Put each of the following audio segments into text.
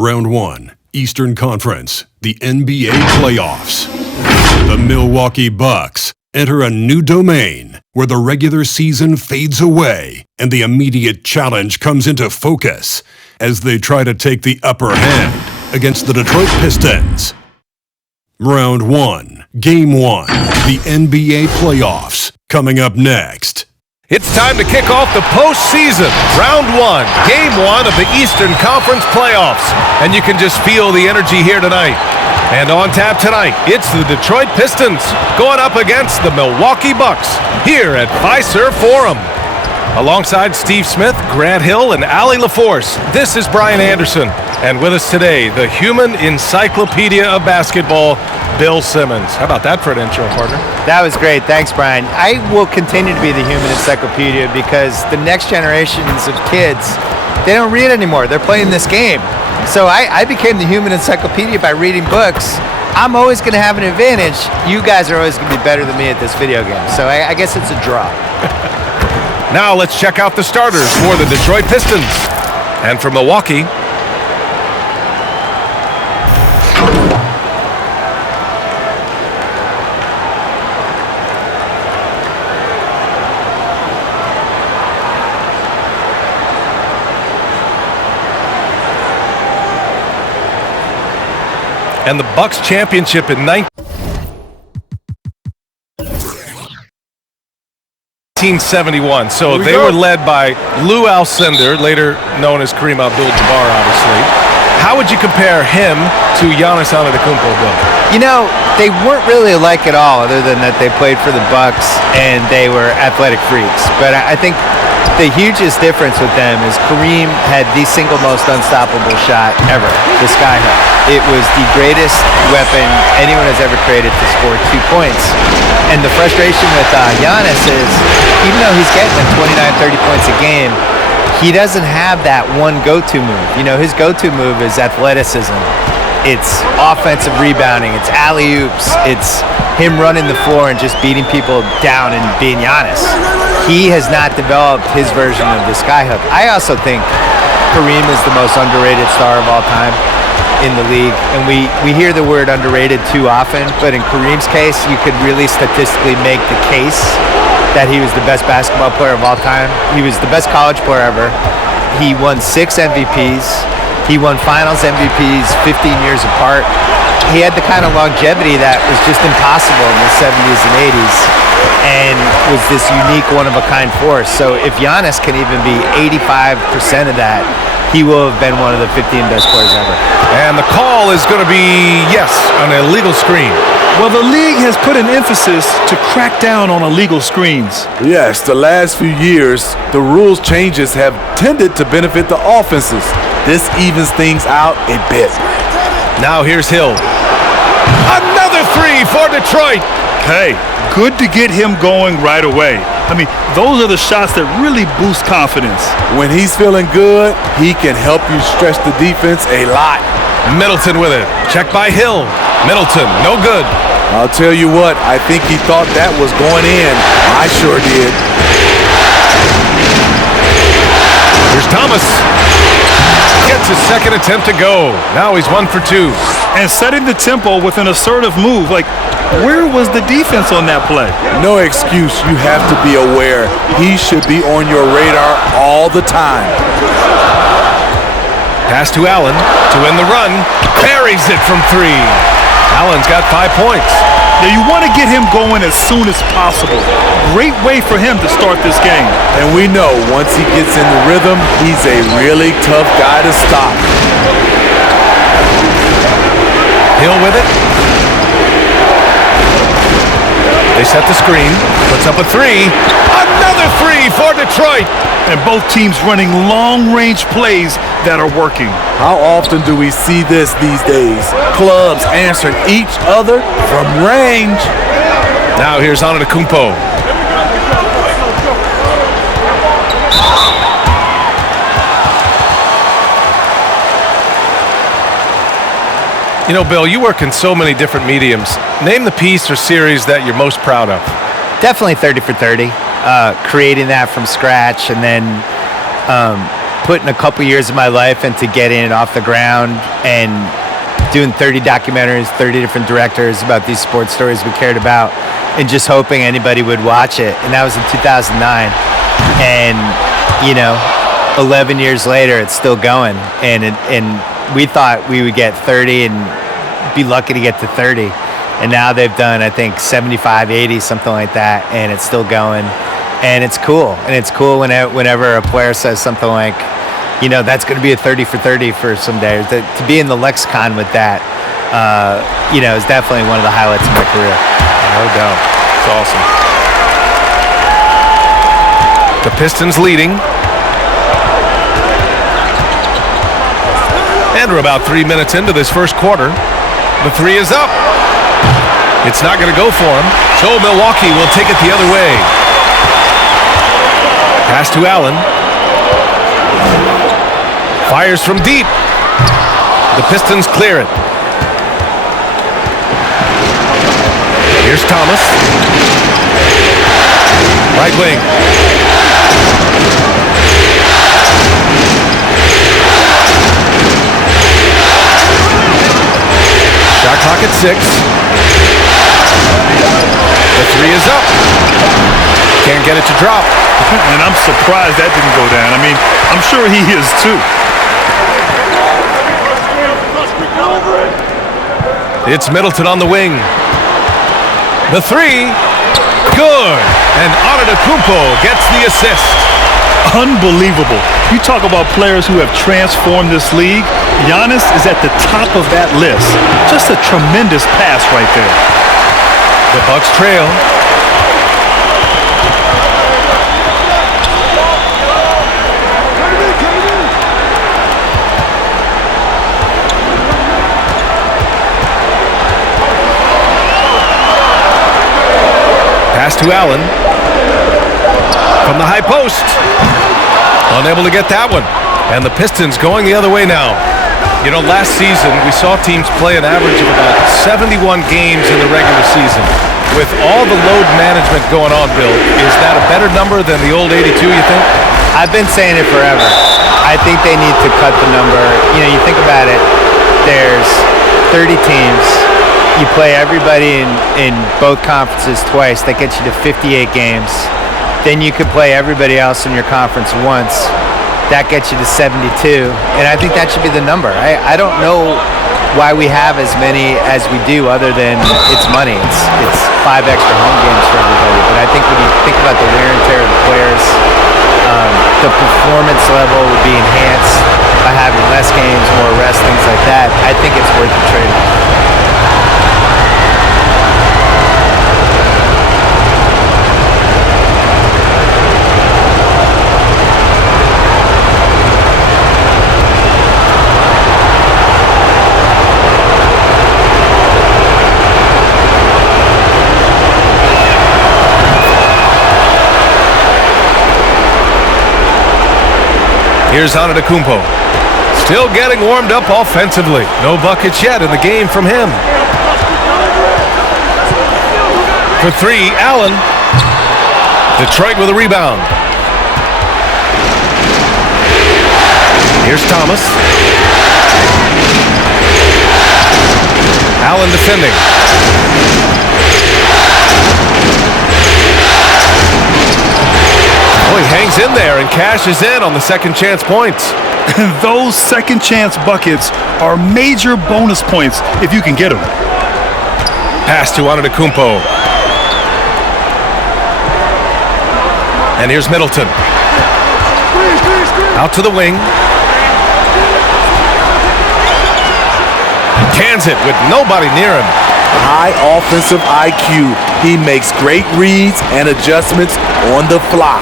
Round 1, Eastern Conference, the NBA playoffs. The Milwaukee Bucks enter a new domain where the regular season fades away and the immediate challenge comes into focus as they try to take the upper hand against the Detroit Pistons. Round 1, Game 1, the NBA playoffs, coming up next. It's time to kick off the postseason. Round 1, Game 1 of the Eastern Conference playoffs. And you can just feel the energy here tonight. And on tap tonight, it's the Detroit Pistons going up against the Milwaukee Bucks here at Fiserv Forum. Alongside Steve Smith, Grant Hill, and Allie LaForce, this is Brian Anderson. And with us today, the human encyclopedia of basketball, Bill Simmons. How about that for an intro, partner? That was great. Thanks, Brian. I will continue to be the human encyclopedia because the next generations of kids, they don't read anymore. They're playing this game. So I became the human encyclopedia by reading books. I'm always going to have an advantage. You guys are always going to be better than me at this video game. So I guess it's a draw. Now let's check out the starters for the Detroit Pistons. And for Milwaukee, and the Bucks championship in 1971. So they were led by Lou Alcindor, later known as Kareem Abdul-Jabbar, obviously. How would you compare him to Giannis Antetokounmpo, Bill? You know, they weren't really alike at all, other than that they played for the Bucks and they were athletic freaks. But I think the hugest difference with them is Kareem had the single most unstoppable shot ever, the sky hook. It was the greatest weapon anyone has ever created to score 2 points. And the frustration with Giannis is, even though he's getting 29, 30 points a game, he doesn't have that one go-to move. You know, his go-to move is athleticism. It's offensive rebounding. It's alley-oops. It's him running the floor and just beating people down and being Giannis. He has not developed his version of the skyhook. I also think Kareem is the most underrated star of all time in the league. And we hear the word underrated too often, but in Kareem's case, you could really statistically make the case that he was the best basketball player of all time. He was the best college player ever. He won 6 MVPs. He won finals MVPs 15 years apart. He had the kind of longevity that was just impossible in the 70s and 80s and was this unique one-of-a-kind force. So if Giannis can even be 85% of that, he will have been one of the 15 best players ever. And the call is going to be, yes, an illegal screen. Well, the league has put an emphasis to crack down on illegal screens. Yes, the last few years, the rules changes have tended to benefit the offenses. This evens things out a bit. Now here's Hill. Another 3 for Detroit. Hey, good to get him going right away. I mean, those are the shots that really boost confidence. When he's feeling good, he can help you stretch the defense a lot. Middleton with it. Check by Hill. Middleton, no good. I'll tell you what, I think he thought that was going in. I sure did. Here's Thomas. Gets his second attempt to go. Now he's 1 for 2. And setting the tempo with an assertive move. Like, where was the defense on that play? No excuse. You have to be aware. He should be on your radar all the time. Pass to Allen to win the run. Buries it from 3. Allen's got 5 points. Now, you want to get him going as soon as possible. Great way for him to start this game. And we know once he gets in the rhythm, he's a really tough guy to stop. Hill with it. They set the screen. Puts up a 3. Another 3 for Detroit. And both teams running long-range plays that are working. How often do we see this these days? Clubs answering each other from range. Now here's Antetokounmpo. You know, Bill, you work in so many different mediums. Name the piece or series that you're most proud of. Definitely 30 for 30. Creating that from scratch and then putting a couple years of my life into getting it off the ground and doing 30 documentaries, 30 different directors about these sports stories we cared about, and just hoping anybody would watch it. And that was in 2009. And, 11 years later, it's still going. And we thought we would get 30 and be lucky to get to 30. And now they've done, I think, 75, 80, something like that, and it's still going. And it's cool. And it's cool whenever a player says something like, that's going to be a 30 for 30 for some days. To be in the lexicon with that, is definitely one of the highlights of my career. No doubt. It's awesome. The Pistons leading. And we're about 3 minutes into this first quarter. The three is up. It's not going to go for him. So Milwaukee will take it the other way. Pass to Allen. Fires from deep. The Pistons clear it. Here's Thomas. Right wing. Shot clock at 6. The three is up. Can't get it to drop. And I'm surprised that didn't go down. I mean, I'm sure he is too. It's Middleton on the wing. The three. Good. And Antetokounmpo gets the assist. Unbelievable. You talk about players who have transformed this league. Giannis is at the top of that list. Just a tremendous pass right there. The Bucks trail. Pass to Allen. From the high post. Unable to get that one. And the Pistons going the other way now. Last season we saw teams play an average of about 71 games in the regular season. With all the load management going on, Bill, is that a better number than the old 82, you think? I've been saying it forever. I think they need to cut the number. You think about it, there's 30 teams. You play everybody in both conferences twice. That gets you to 58 games. Then you could play everybody else in your conference once. That gets you to 72. And I think that should be the number. I don't know why we have as many as we do other than it's money. It's 5 extra home games for everybody. But I think when you think about the wear and tear of the players, the performance level would be enhanced by having less games, more rest, things like that. I think it's worth the trade-off. Here's Antetokounmpo. Still getting warmed up offensively. No buckets yet in the game from him. For three, Allen. Detroit with a rebound. Here's Thomas. Allen defending. Oh, he hangs in there and cashes in on the second chance points. Those second chance buckets are major bonus points if you can get them. Pass to Antetokounmpo. And here's Middleton. Out to the wing. Cans it with nobody near him. High offensive IQ. He makes great reads and adjustments on the fly.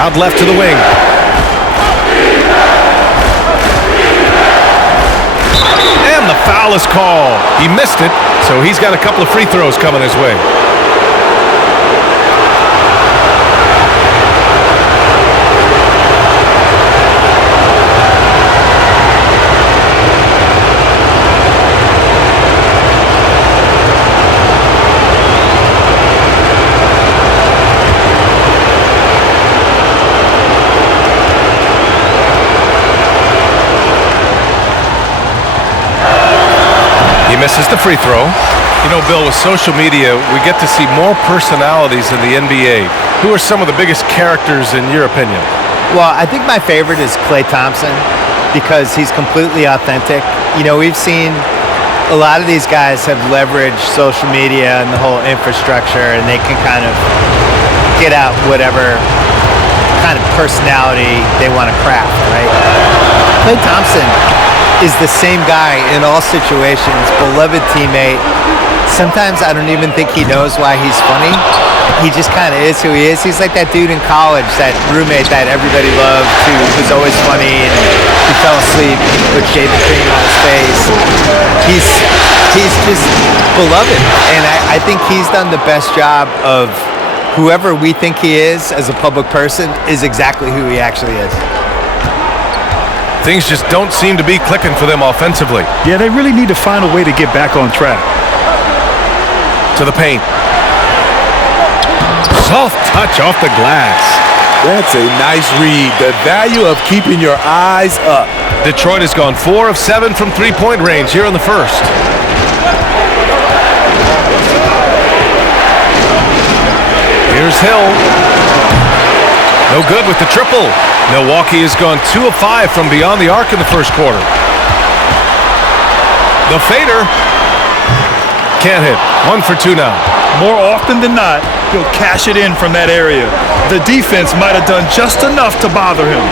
Out left to the wing. And the foul is called. He missed it, so he's got a couple of free throws coming his way. misses the free throw. You know, Bill, with social media, we get to see more personalities in the NBA. Who are some of the biggest characters in your opinion? Well, I think my favorite is Klay Thompson because he's completely authentic. You know, we've seen a lot of these guys have leveraged social media and the whole infrastructure, and they can kind of get out whatever kind of personality they want to craft, right? Klay Thompson is the same guy in all situations, beloved teammate. Sometimes I don't even think he knows why he's funny. He just kind of is who he is. He's like that dude in college, that roommate that everybody loved, who was always funny, and he fell asleep with shaving cream on his face. He's just beloved, and I think he's done the best job of whoever we think he is as a public person is exactly who he actually is. Things just don't seem to be clicking for them offensively. Yeah, they really need to find a way to get back on track. To the paint. Soft touch off the glass. That's a nice read. The value of keeping your eyes up. Detroit has gone 4 of 7 from three-point range here in the first. Here's Hill. No good with the triple. Milwaukee has gone 2 of 5 from beyond the arc in the first quarter. The fader. Can't hit. 1 for 2 now. More often than not, he'll cash it in from that area. The defense might have done just enough to bother him.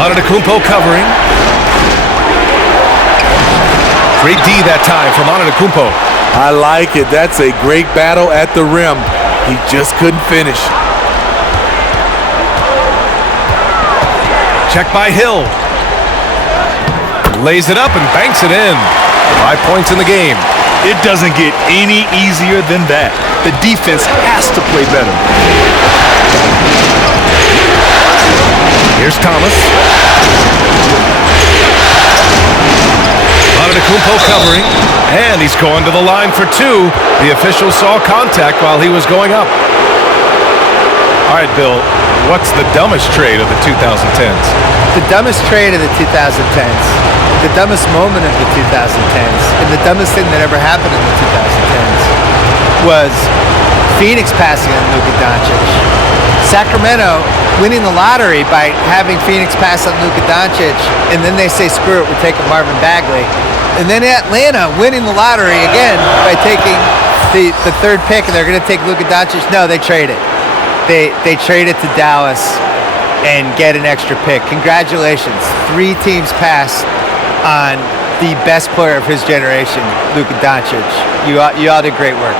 Antetokounmpo covering. Great D that time from Antetokounmpo. I like it. That's a great battle at the rim. He just couldn't finish. Check by Hill. Lays it up and banks it in. 5 points in the game. It doesn't get any easier than that. The defense has to play better. Here's Thomas. Antetokounmpo covering, and he's going to the line for 2. The official saw contact while he was going up. All right, Bill, what's the dumbest trade of the 2010s? The dumbest trade of the 2010s, the dumbest moment of the 2010s, and the dumbest thing that ever happened in the 2010s was Phoenix passing on Luka Doncic. Sacramento winning the lottery by having Phoenix pass on Luka Doncic, and then they say, screw it, we're taking Marvin Bagley. And then Atlanta winning the lottery again by taking the 3rd pick, and they're going to take Luka Doncic. No, they trade it. They trade it to Dallas and get an extra pick. Congratulations. 3 teams passed on the best player of his generation, Luka Doncic. You all did great work.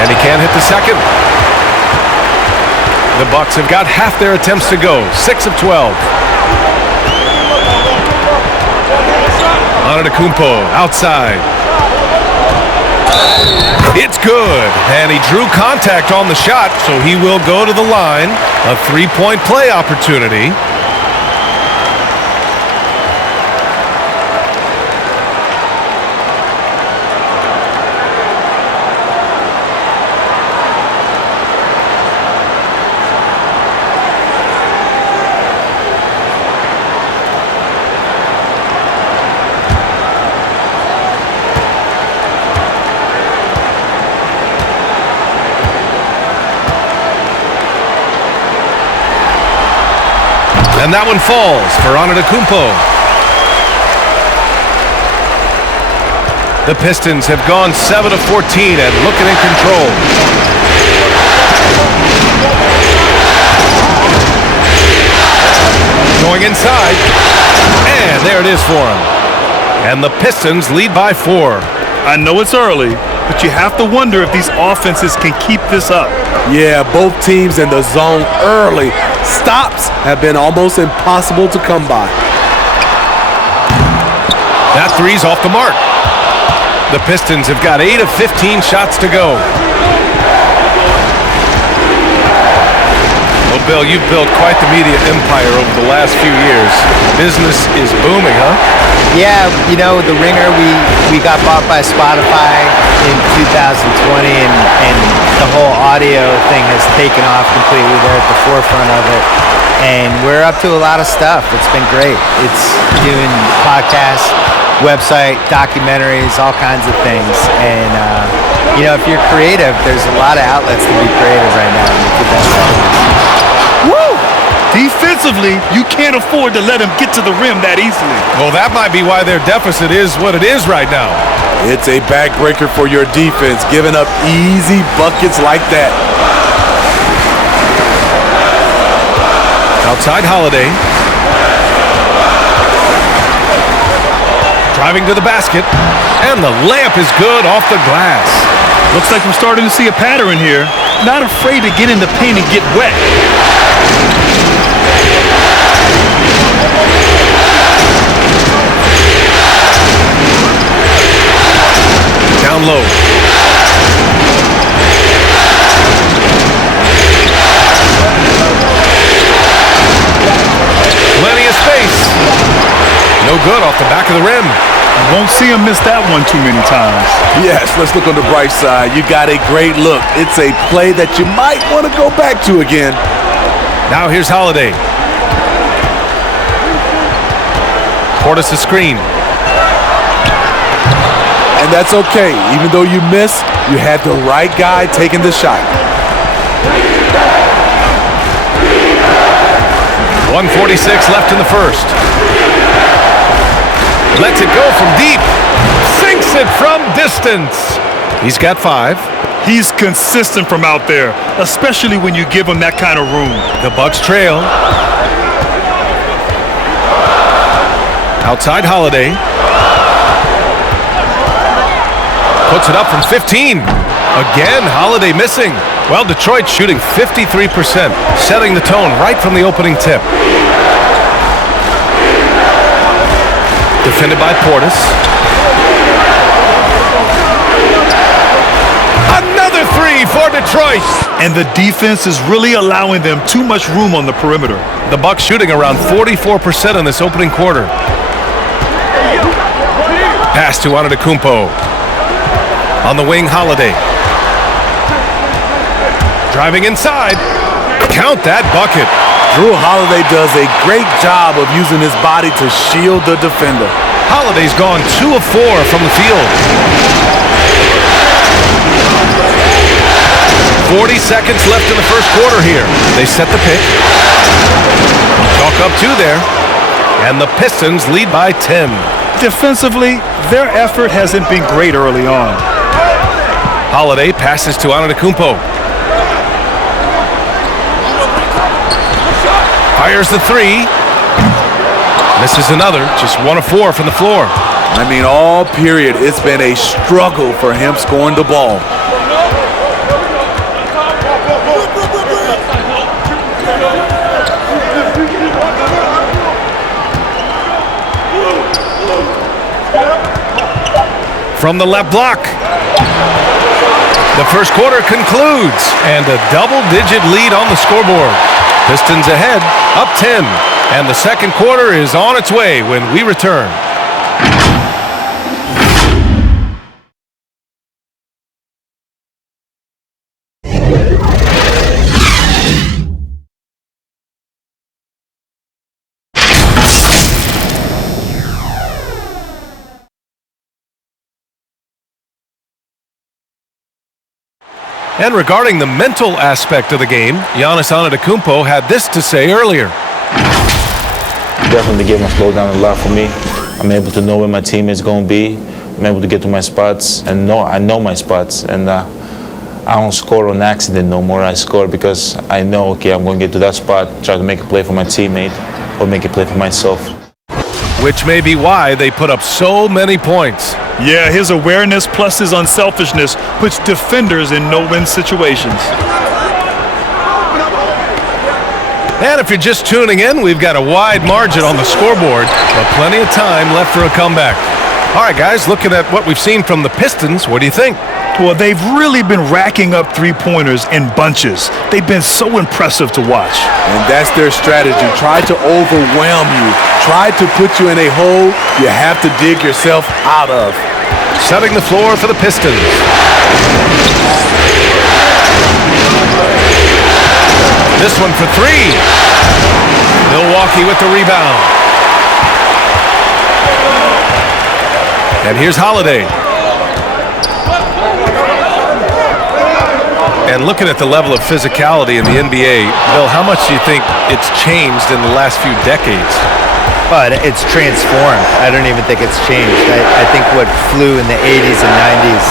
And he can't hit the second. The Bucks have got half their attempts to go. 6 of 12. Antetokounmpo outside. It's good. And he drew contact on the shot, so he will go to the line. A 3-point play opportunity. And that one falls for Antetokounmpo. The Pistons have gone 7 of 14 and looking in control. Going inside. And there it is for him. And the Pistons lead by 4. I know it's early, but you have to wonder if these offenses can keep this up. Yeah, both teams in the zone early. Stops have been almost impossible to come by. That 3's off the mark. The Pistons have got 8 of 15 shots to go. Bill, you've built quite the media empire over the last few years. Business is booming, huh? Yeah, you know, The Ringer, we got bought by Spotify in 2020, and the whole audio thing has taken off completely. They're at the forefront of it. And we're up to a lot of stuff. It's been great. It's doing podcasts, website, documentaries, all kinds of things. And, you know, if you're creative, there's a lot of outlets to be creative right now. Woo! Defensively, you can't afford to let him get to the rim that easily. Well, that might be why their deficit is what it is right now. It's a backbreaker for your defense, giving up easy buckets like that. Outside Holiday. Driving to the basket. And the layup is good off the glass. Looks like we're starting to see a pattern here. Not afraid to get in the paint and get wet. Down low. Plenty of space. No good off the back of the rim. Won't see him miss that one too many times. Yes, let's look on the bright side. You got a great look. It's a play that you might want to go back to again. Now here's Holiday. Portis a screen. And that's okay. Even though you missed, you had the right guy taking the shot. 1:46 left in the first. Lets it go from deep. Sinks it from distance. He's got 5. He's consistent from out there, especially when you give him that kind of room. The Bucks trail. Outside Holiday. Puts it up from 15. Again, Holiday missing. Well, Detroit shooting 53%, setting the tone right from the opening tip. Defended by Portis. Another 3 for Detroit. And the defense is really allowing them too much room on the perimeter. The Bucks shooting around 44% in this opening quarter. Pass to Antetokounmpo. On the wing, Holiday. Driving inside. Count that bucket. Drew Holiday does a great job of using his body to shield the defender. Holiday's gone 2 of 4 from the field. 40 seconds left in the first quarter here. They set the pick. Chalk up 2 there. And the Pistons lead by 10. Defensively, their effort hasn't been great early on. Holiday passes to Antetokounmpo. Fires the 3. Misses another. Just 1 of 4 from the floor. I mean, all period, it's been a struggle for him scoring the ball. From the left block. The first quarter concludes, and a double-digit lead on the scoreboard. Pistons ahead, up 10, and the second quarter is on its way when we return. And regarding the mental aspect of the game, Giannis Antetokounmpo had this to say earlier. Definitely the game has slowed down a lot for me. I'm able to know where my teammates going to be. I'm able to get to my spots and I know my spots. And I don't score on accident no more. I score because I know, okay, I'm going to get to that spot, try to make a play for my teammate or make a play for myself. Which may be why they put up so many points. Yeah, his awareness plus his unselfishness puts defenders in no-win situations. And if you're just tuning in, we've got a wide margin on the scoreboard, but plenty of time left for a comeback. All right, guys, looking at what we've seen from the Pistons, what do you think? Well, they've really been racking up three-pointers in bunches. They've been so impressive to watch. And that's their strategy. Try to overwhelm you. Try to put you in a hole you have to dig yourself out of. Setting the floor for the Pistons. This one for three. Milwaukee with the rebound. And here's Holiday. And looking at the level of physicality in the NBA, Bill, how much do you think it's changed in the last few decades? But it's transformed. I don't even think it's changed. I think what flew in the 80s and 90s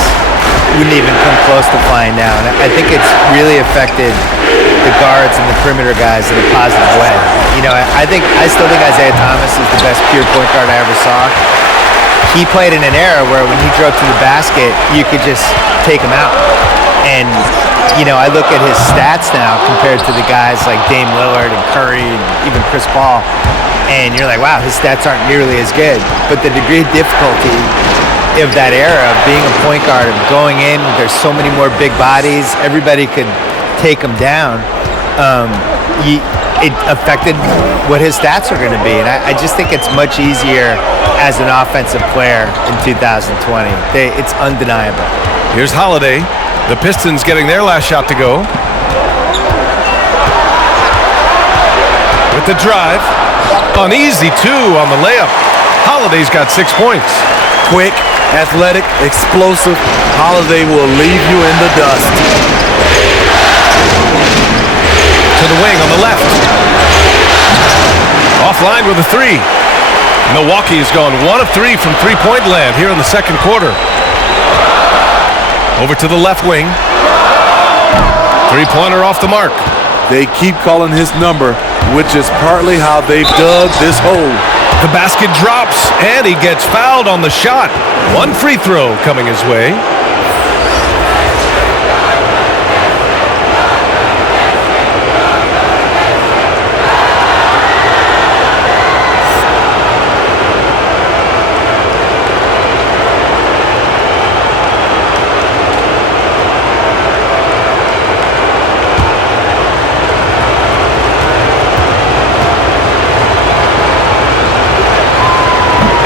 wouldn't even come close to flying now. And I think it's really affected the guards and the perimeter guys in a positive way. You know, I still think Isaiah Thomas is the best pure point guard I ever saw. He played in an era where when he drove to the basket, you could just take him out. And, you know, I look at his stats now compared to the guys like Dame Lillard and Curry and even Chris Paul, and you're like, wow, his stats aren't nearly as good. But the degree of difficulty of that era of being a point guard, of going in, there's so many more big bodies, everybody could take him down. It affected what his stats are going to be. And I just think it's much easier as an offensive player in 2020. It's undeniable. Here's Holiday. The Pistons getting their last shot to go. With the drive. Uneasy, too, on the layup. Holiday's got 6 points. Quick, athletic, explosive. Holiday will leave you in the dust. To the wing on the left. Offline with a three. Milwaukee has gone 1 of 3 from three-point land here in the second quarter. Over to the left wing. Three-pointer off the mark. They keep calling his number, which is partly how they've dug this hole. The basket drops, and he gets fouled on the shot. 1 free throw coming his way.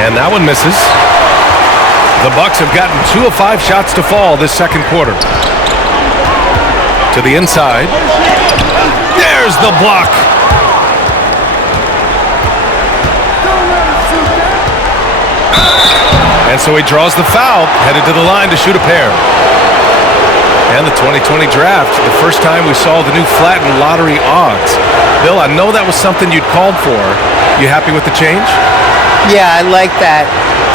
And that one misses. The Bucks have gotten 2 of 5 shots to fall this second quarter. To the inside. There's the block. And so he draws the foul, headed to the line to shoot a pair. And the 2020 draft, the first time we saw the new flattened lottery odds. Bill, I know that was something you'd called for. You happy with the change? Yeah, I like that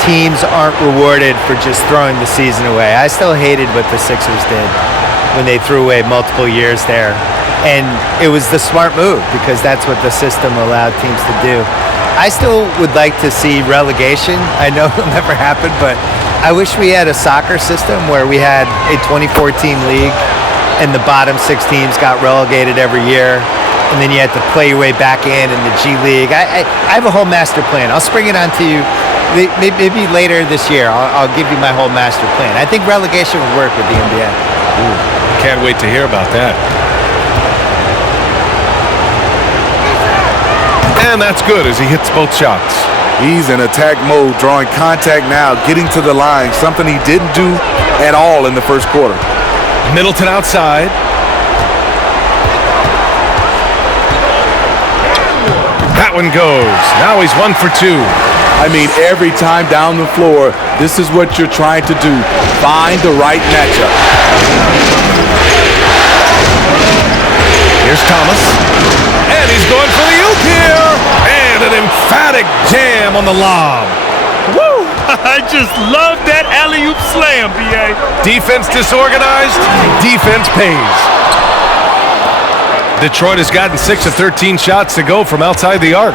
teams aren't rewarded for just throwing the season away. I still hated what the Sixers did when they threw away multiple years there. And it was the smart move because that's what the system allowed teams to do. I still would like to see relegation. I know it'll never happen, but I wish we had a soccer system where we had a 24-team league and the bottom 6 teams got relegated every year. And then you had to play your way back in the G League. I have a whole master plan. I'll spring it onto you maybe later this year. I'll give you my whole master plan. I think relegation would work with the NBA. Ooh, can't wait to hear about that. And that's good as he hits both shots. He's in attack mode, drawing contact now, getting to the line, something he didn't do at all in the first quarter. Middleton outside. That one goes. Now he's 1 for 2. I mean, every time down the floor, this is what you're trying to do. Find the right matchup. Here's Thomas. And he's going for the oop here. And an emphatic jam on the lob. Woo! I just love that alley-oop slam, B.A. Defense disorganized. Defense pays. Detroit has gotten 6 of 13 shots to go from outside the arc.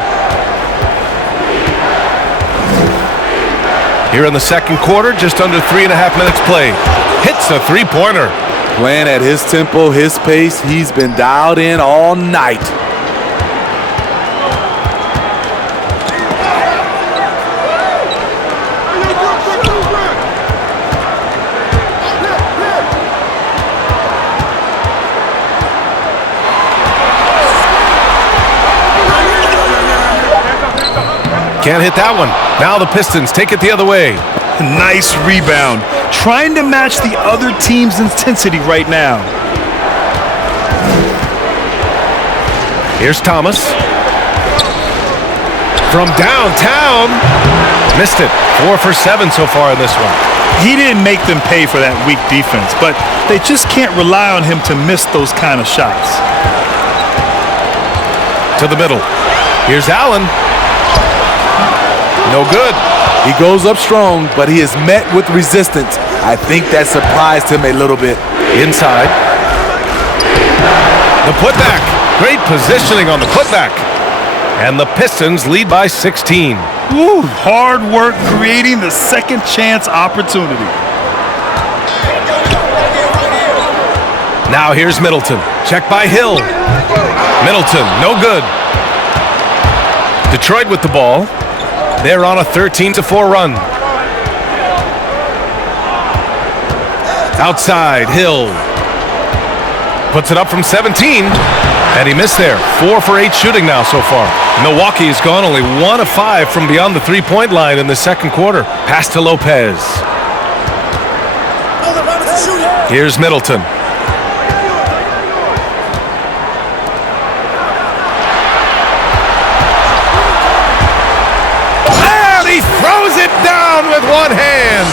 Here in the second quarter, just under 3.5 minutes played. Hits a three-pointer. Playing at his tempo, his pace. He's been dialed in all night. Can't hit that one. Now the Pistons take it the other way. Nice rebound. Trying to match the other team's intensity right now. Here's Thomas. From downtown. Missed it. 4 for 7 so far in this one. He didn't make them pay for that weak defense, but they just can't rely on him to miss those kind of shots. To the middle. Here's Allen. No good. He goes up strong, but he is met with resistance. I think that surprised him a little bit. Inside. The putback. Great positioning on the putback. And the Pistons lead by 16. Woo, hard work creating the second chance opportunity. Now here's Middleton. Check by Hill. Middleton, no good. Detroit with the ball. They're on a 13-4 run. Outside, Hill. Puts it up from 17. And he missed there. 4 for 8 shooting now so far. Milwaukee has gone only 1 of 5 from beyond the three-point line in the second quarter. Pass to Lopez. Here's Middleton. And he throws it down with one hand.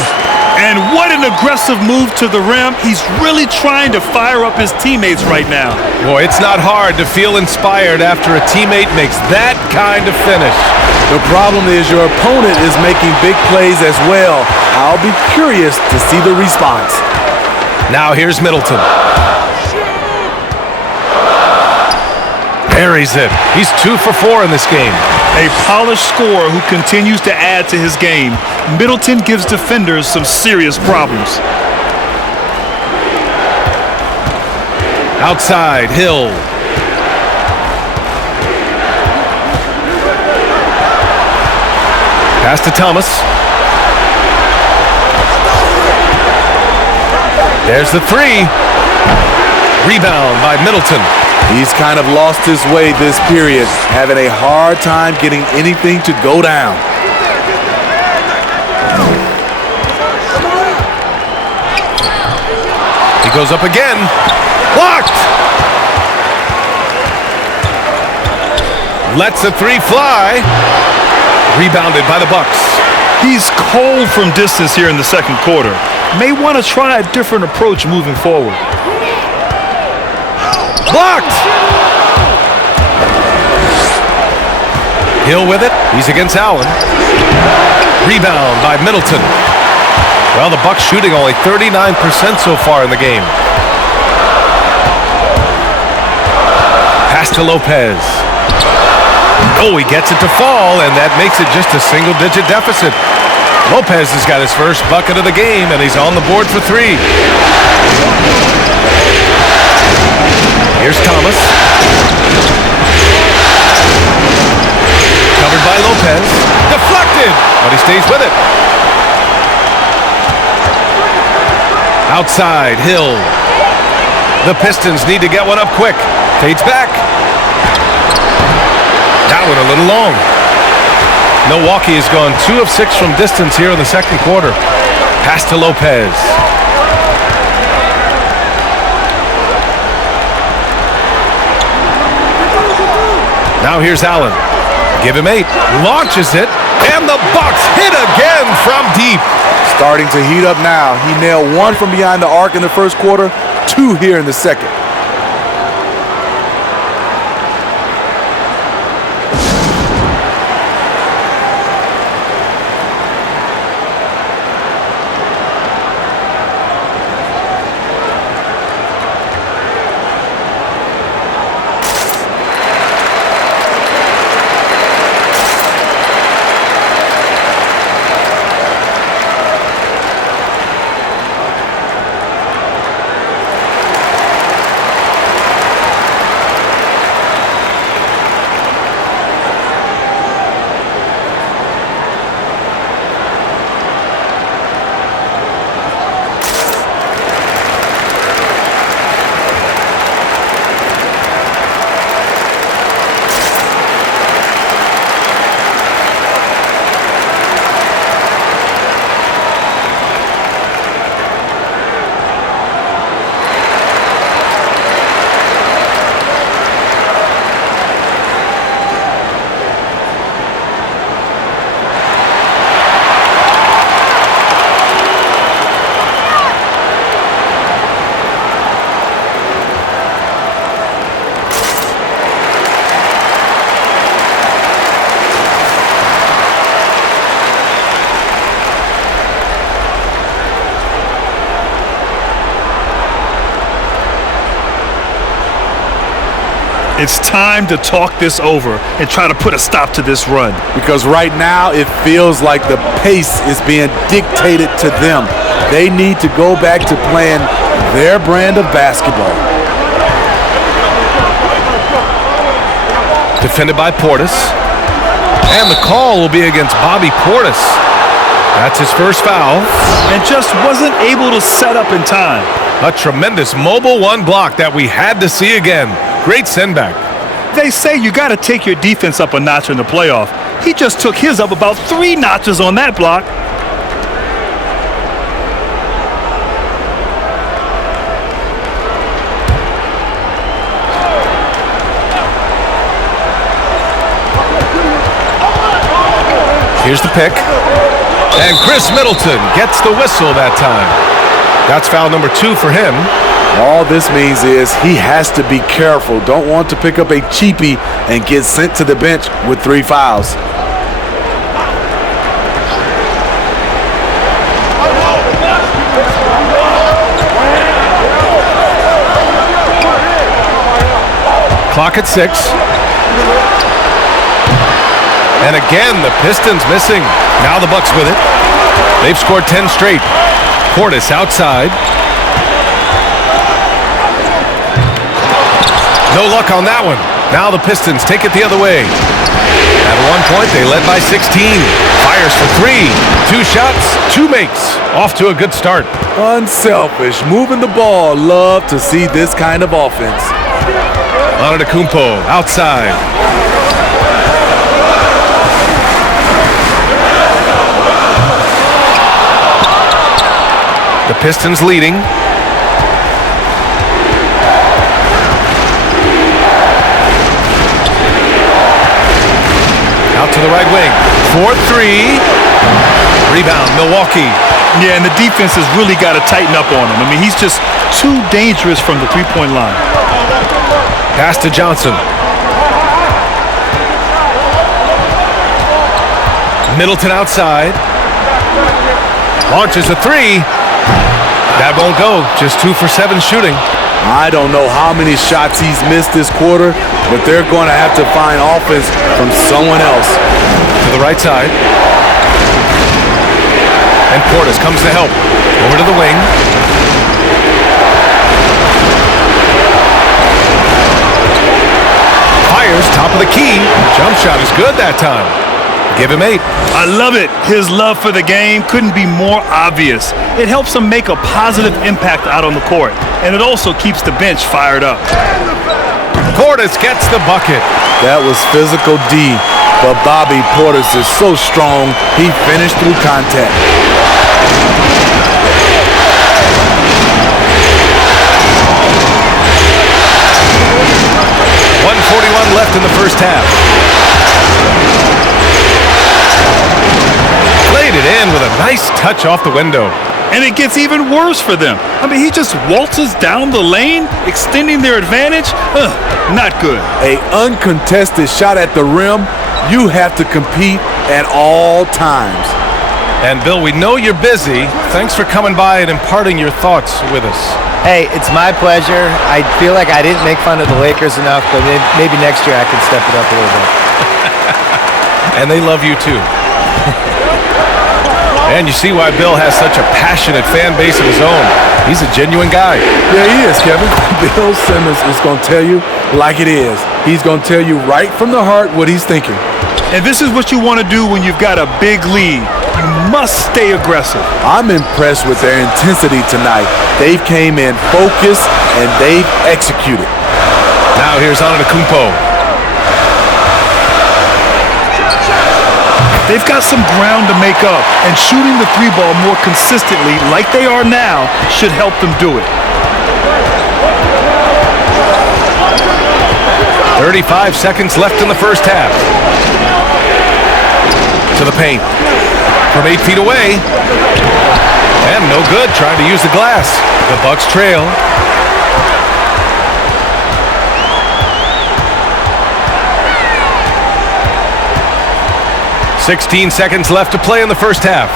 And what an aggressive move to the rim. He's really trying to fire up his teammates right now. Boy, it's not hard to feel inspired after a teammate makes that kind of finish. The problem is your opponent is making big plays as well. I'll be curious to see the response. Now here's Middleton. Buries it. He's 2 for 4 in this game. A polished scorer who continues to add to his game. Middleton gives defenders some serious problems. Outside, Hill. Pass to Thomas. There's the 3. Rebound by Middleton. He's kind of lost his way this period, having a hard time getting anything to go down. He goes up again. Blocked! Lets the 3 fly. Rebounded by the Bucks. He's cold from distance here in the second quarter. May want to try a different approach moving forward. Blocked! Hill with it. He's against Allen. Rebound by Middleton. Well, the Bucks shooting only 39% so far in the game. Pass to Lopez. Oh, he gets it to fall, and that makes it just a single-digit deficit. Lopez has got his first bucket of the game, and he's on the board for 3. Here's Thomas. Covered by Lopez. Deflected, but he stays with it. Outside, Hill. The Pistons need to get one up quick. Fades back. That one a little long. Milwaukee has gone 2 of 6 from distance here in the second quarter. Pass to Lopez. Now here's Allen. Give him 8. Launches it. And the Bucks hit again from deep. Starting to heat up now. He nailed 1 from behind the arc in the first quarter, 2 here in the second. It's time to talk this over and try to put a stop to this run. Because right now it feels like the pace is being dictated to them. They need to go back to playing their brand of basketball. Defended by Portis. And the call will be against Bobby Portis. That's his first foul. And just wasn't able to set up in time. A tremendous mobile one block that we had to see again. Great send back. They say you got to take your defense up a notch in the playoff. He just took his up about 3 notches on that block. Here's the pick. And Chris Middleton gets the whistle that time. That's foul number 2 for him. All this means is he has to be careful. Don't want to pick up a cheapie and get sent to the bench with 3 fouls. Clock at 6. And again, the Pistons missing. Now the Bucks with it. They've scored 10 straight. Portis outside. No luck on that one. Now the Pistons take it the other way. At one point, they led by 16. Fires for 3. 2 shots, 2 makes. Off to a good start. Unselfish, moving the ball. Love to see this kind of offense. Antetokounmpo outside. The Pistons leading. Out to the right wing. 4-3. Rebound, Milwaukee. Yeah, and the defense has really got to tighten up on him. I mean, he's just too dangerous from the three-point line. Pass to Johnson. Middleton outside. Launches a 3. That won't go. Just 2 for 7 shooting. I don't know how many shots he's missed this quarter, but they're going to have to find offense from someone else. To the right side. And Portis comes to help. Over to the wing. Fires, top of the key. Jump shot is good that time. Give him 8. I love it. His love for the game couldn't be more obvious. It helps him make a positive impact out on the court, and it also keeps the bench fired up. Portis gets the bucket. That was physical D, but Bobby Portis is so strong, he finished through contact. .141 left in the first half. Played it in with a nice touch off the window. And it gets even worse for them. I mean, he just waltzes down the lane, extending their advantage. Not good. An uncontested shot at the rim, you have to compete at all times. And Bill, we know you're busy. Thanks for coming by and imparting your thoughts with us. Hey, it's my pleasure. I feel like I didn't make fun of the Lakers enough, but maybe next year I can step it up a little bit. And they love you too. And you see why Bill has such a passionate fan base of his own. He's a genuine guy. Yeah, he is, Kevin. Bill Simmons is going to tell you like it is. He's going to tell you right from the heart what he's thinking. And this is what you want to do when you've got a big lead. You must stay aggressive. I'm impressed with their intensity tonight. They've came in focused and they've executed. Now here's Antetokounmpo. They've got some ground to make up, and shooting the 3-ball more consistently like they are now should help them do it. 35 seconds left in the first half. To the paint. From 8 feet away. And no good, trying to use the glass. The Bucks trail. .16 seconds left to play in the first half.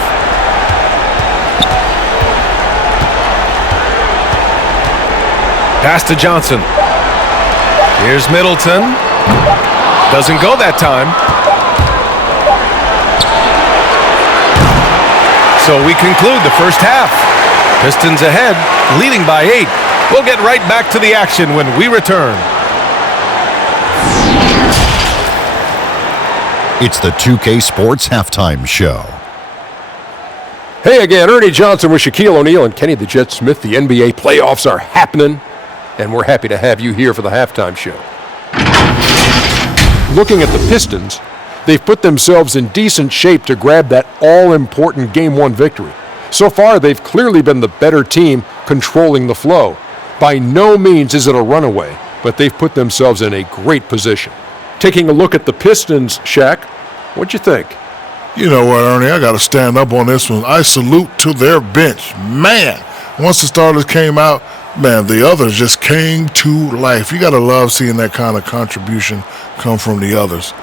Pass to Johnson. Here's Middleton. Doesn't go that time. So we conclude the first half. Pistons ahead, leading by 8. We'll get right back to the action when we return. It's the 2K Sports Halftime Show. Hey again, Ernie Johnson with Shaquille O'Neal and Kenny the Jet Smith. The NBA playoffs are happening, and we're happy to have you here for the halftime show. Looking at the Pistons, they've put themselves in decent shape to grab that all-important Game 1 victory. So far, they've clearly been the better team controlling the flow. By no means is it a runaway, but they've put themselves in a great position. Taking a look at the Pistons, Shaq, what'd you think? You know what, Ernie, I got to stand up on this one. I salute to their bench. Man, once the starters came out, man, the others just came to life. You got to love seeing that kind of contribution come from the others.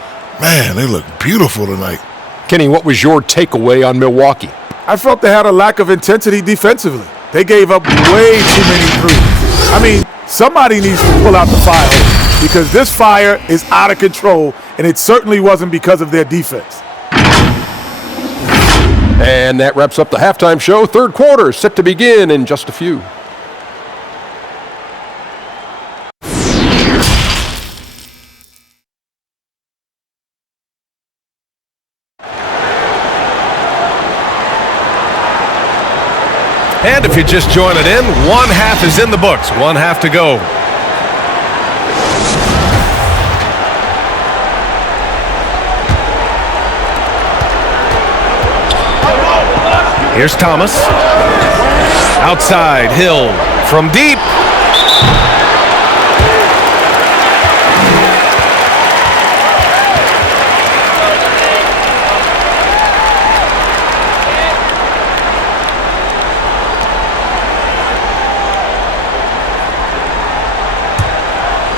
Man, they look beautiful tonight. Kenny, what was your takeaway on Milwaukee? I felt they had a lack of intensity defensively. They gave up way too many threes. I mean, somebody needs to pull out the fire hose because this fire is out of control, and it certainly wasn't because of their defense. And that wraps up the halftime show. Third quarter set to begin in just a few. And if you're just joining in, one half is in the books. One half to go. Here's Thomas. Outside, Hill from deep.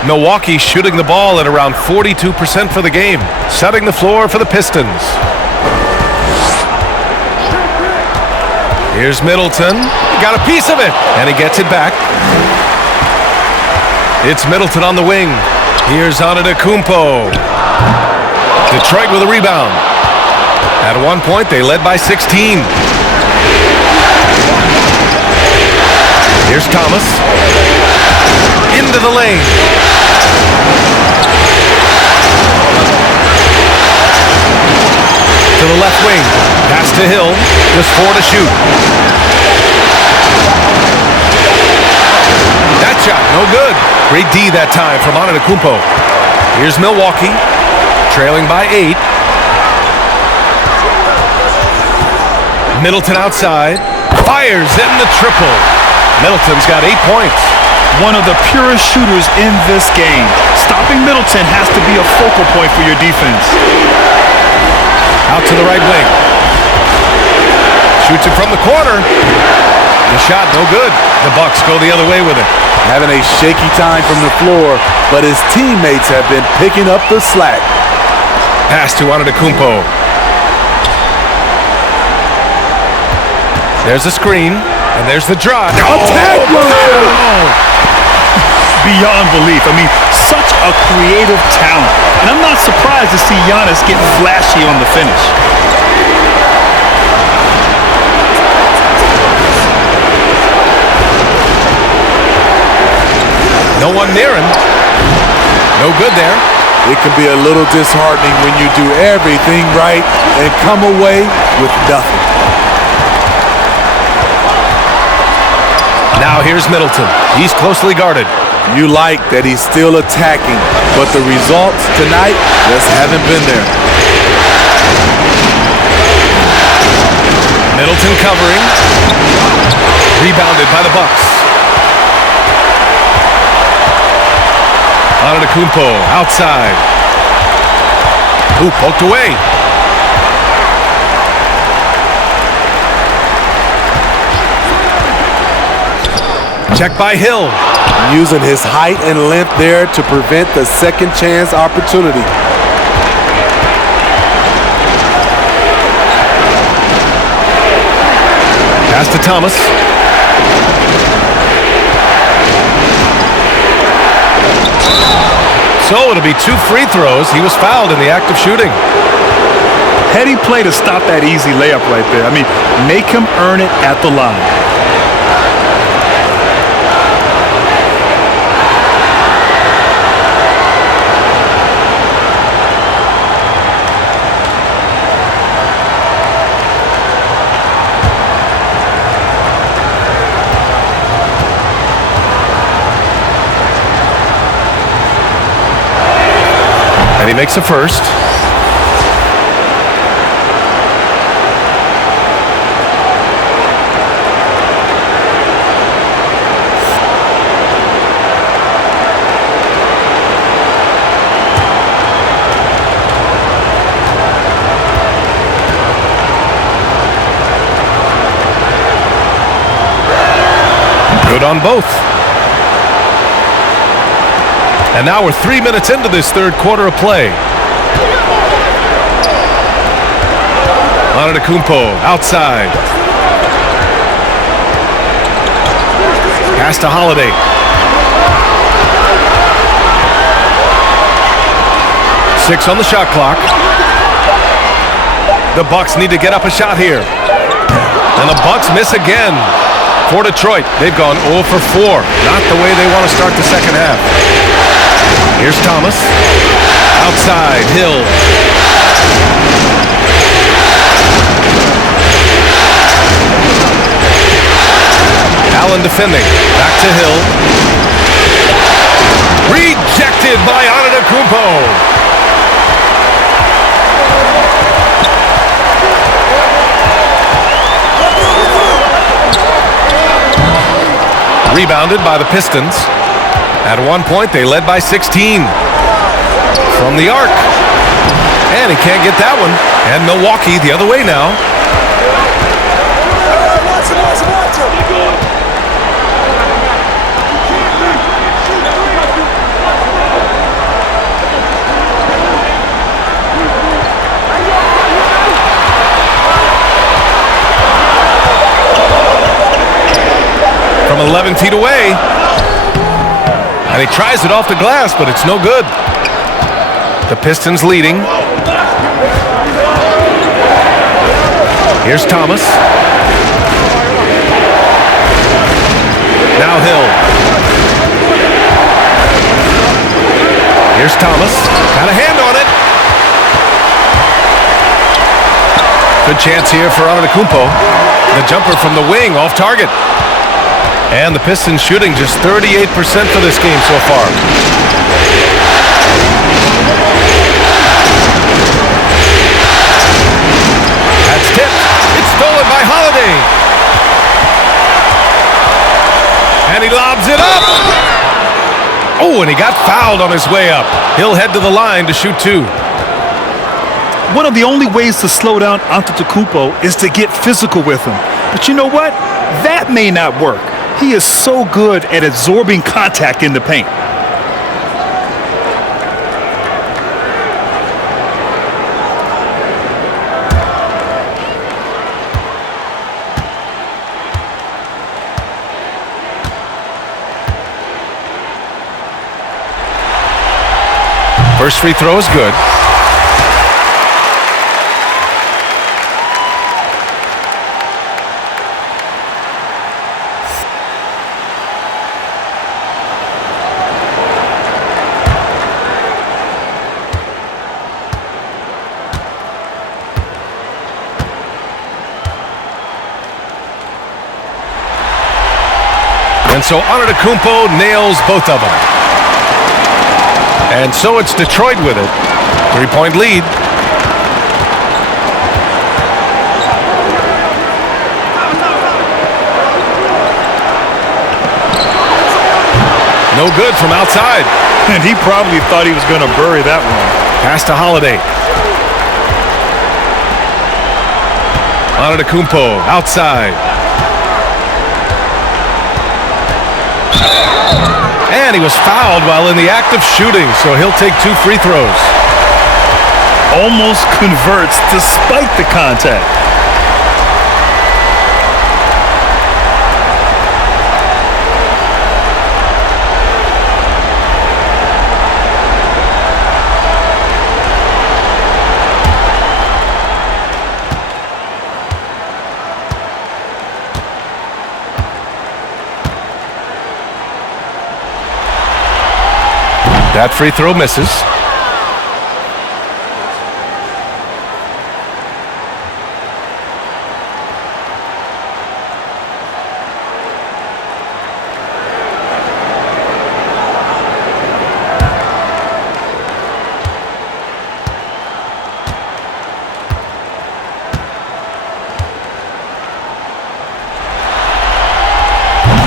Milwaukee shooting the ball at around 42% for the game, setting the floor for the Pistons. Here's Middleton. Got a piece of it, and he gets it back. It's Middleton on the wing. Here's Antetokounmpo. Detroit with a rebound. At one point, they led by 16. Here's Thomas. Into the lane. To the left wing. Pass to Hill. Just 4 to shoot. That shot, no good. Great D that time from Antetokounmpo. Here's Milwaukee. Trailing by 8. Middleton outside. Fires in the triple. Middleton's got 8 points. One of the purest shooters in this game. Stopping Middleton has to be a focal point for your defense. Out to the right wing. Shoots it from the corner. The shot no good. The Bucks go the other way with it. Having a shaky time from the floor, but his teammates have been picking up the slack. Pass to Antetokounmpo. There's a screen, and there's the drive. Beyond belief. I mean, such a creative talent. And I'm not surprised to see Giannis get flashy on the finish. No one near him. No good there. It can be a little disheartening when you do everything right and come away with nothing. Now here's Middleton. He's closely guarded. You like that he's still attacking, but the results tonight just haven't been there. Middleton covering. Rebounded by the Bucks. Antetokounmpo outside. Ooh, poked away. Check by Hill. Using his height and length there to prevent the second chance opportunity. Pass to Thomas. So it'll be 2 free throws. He was fouled in the act of shooting. Heady play to stop that easy layup right there. I mean, make him earn it at the line. And he makes a first. Good on both. And now we're 3 minutes into this third quarter of play. Antetokounmpo outside. Pass to Holiday. Six on the shot clock. The Bucks need to get up a shot here. And the Bucks miss again. For Detroit, they've gone 0 for 4. Not the way they want to start the second half. Here's Thomas. Outside, Hill. Allen defending. Back to Hill. Rejected by Antetokounmpo. Rebounded by the Pistons. At one point, they led by 16. From the arc. And he can't get that one. And Milwaukee the other way now. From 11 feet away. And he tries it off the glass, but it's no good. The Pistons leading. Here's Thomas. Now Hill. Here's Thomas. Got a hand on it. Good chance here for Antetokounmpo. The jumper from the wing off target. And the Pistons shooting just 38% for this game so far. That's tipped. It's stolen by Holiday. And he lobs it up. Oh, and he got fouled on his way up. He'll head to the line to shoot 2. One of the only ways to slow down Antetokounmpo is to get physical with him. But you know what? That may not work. He is so good at absorbing contact in the paint. First free throw is good. And so Antetokounmpo nails both of them. And so it's Detroit with it. 3-point lead. No good from outside. And he probably thought he was going to bury that one. Pass to Holiday. Antetokounmpo outside. And he was fouled while in the act of shooting, so he'll take 2 free throws. Almost converts despite the contact. That free throw misses.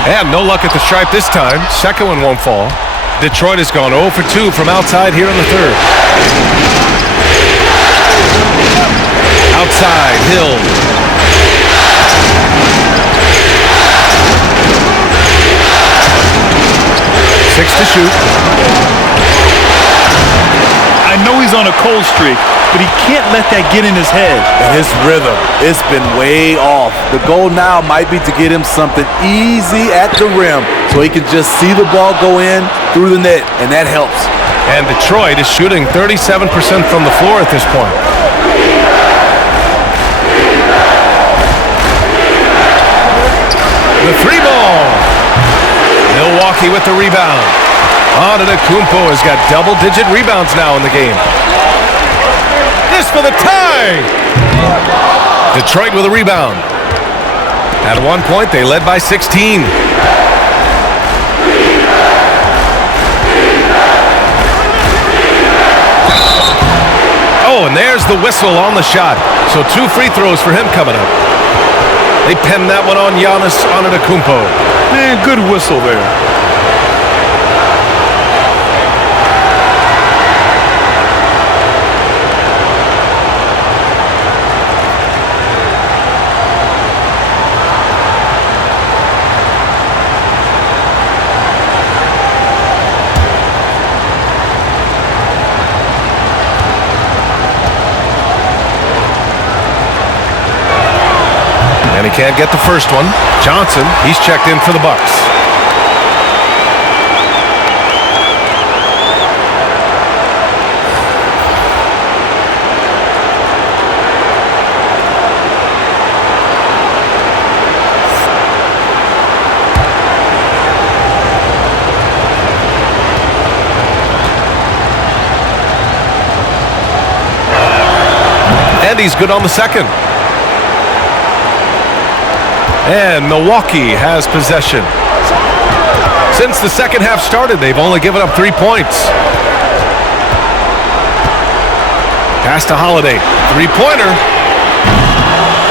And no luck at the stripe this time. Second one won't fall. Detroit has gone 0 for 2 from outside here in the third. Outside, Hill. Six to shoot. I know he's on a cold streak, but he can't let that get in his head. And his rhythm, it's been way off. The goal now might be to get him something easy at the rim so he can just see the ball go in through the net, and that helps. And Detroit is shooting 37% from the floor at this point. The three ball. Milwaukee with the rebound. Antetokounmpo has got double-digit rebounds now in the game. This for the tie! Detroit with a rebound. At one point, they led by 16. Oh, and there's the whistle on the shot. So 2 free throws for him coming up. They pinned that one on Giannis Antetokounmpo. Man, good whistle there. And he can't get the first one. Johnson, he's checked in for the Bucks. And he's good on the second. And Milwaukee has possession. Since the second half started, they've only given up 3 points. Pass to Holiday. Three-pointer.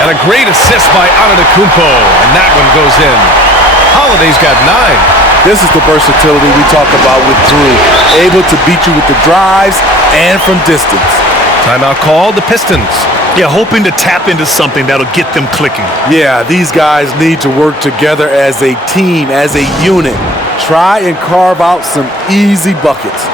And a great assist by Antetokounmpo. And that one goes in. Holiday's got 9. This is the versatility we talk about with Drew. Able to beat you with the drives and from distance. Timeout called, the Pistons. Yeah, hoping to tap into something that'll get them clicking. Yeah, these guys need to work together as a team, as a unit. Try and carve out some easy buckets.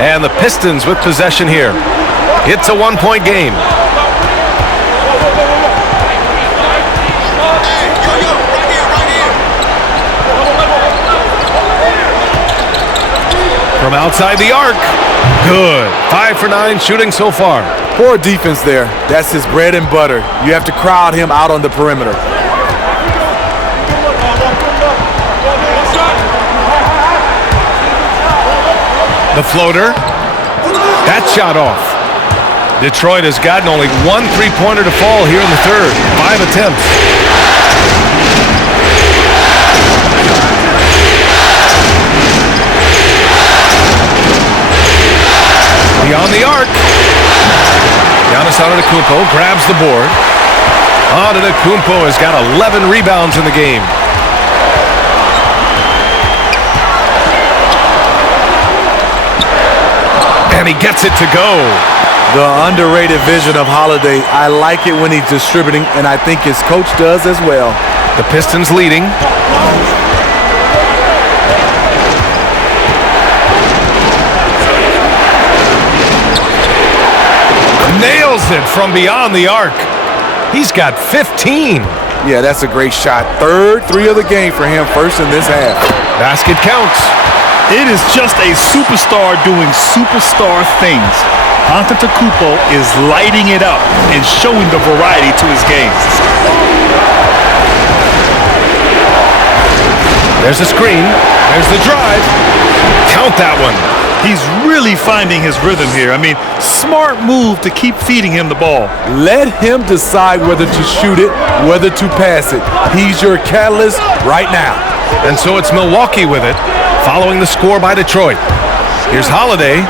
And the Pistons with possession here. It's a 1-point game. From outside the arc. Good. 5 for 9 shooting so far. Poor defense there. That's his bread and butter. You have to crowd him out on the perimeter. The floater. That shot off. Detroit has gotten only 1 3-pointer to fall here in the third. 5 attempts. Beyond the arc. Giannis Antetokounmpo grabs the board. Antetokounmpo has got 11 rebounds in the game. And he gets it to go. The underrated vision of Holiday. I like it when he's distributing, and I think his coach does as well. The Pistons leading. Nails it from beyond the arc. He's got 15. Yeah, that's a great shot. Third 3 of the game for him, first in this half. Basket counts. It is just a superstar doing superstar things. Antetokounmpo is lighting it up and showing the variety to his game. There's a screen. There's the drive. Count that one. He's really finding his rhythm here. I mean, smart move to keep feeding him the ball. Let him decide whether to shoot it, whether to pass it. He's your catalyst right now. And so it's Milwaukee with it, following the score by Detroit. Here's Holiday.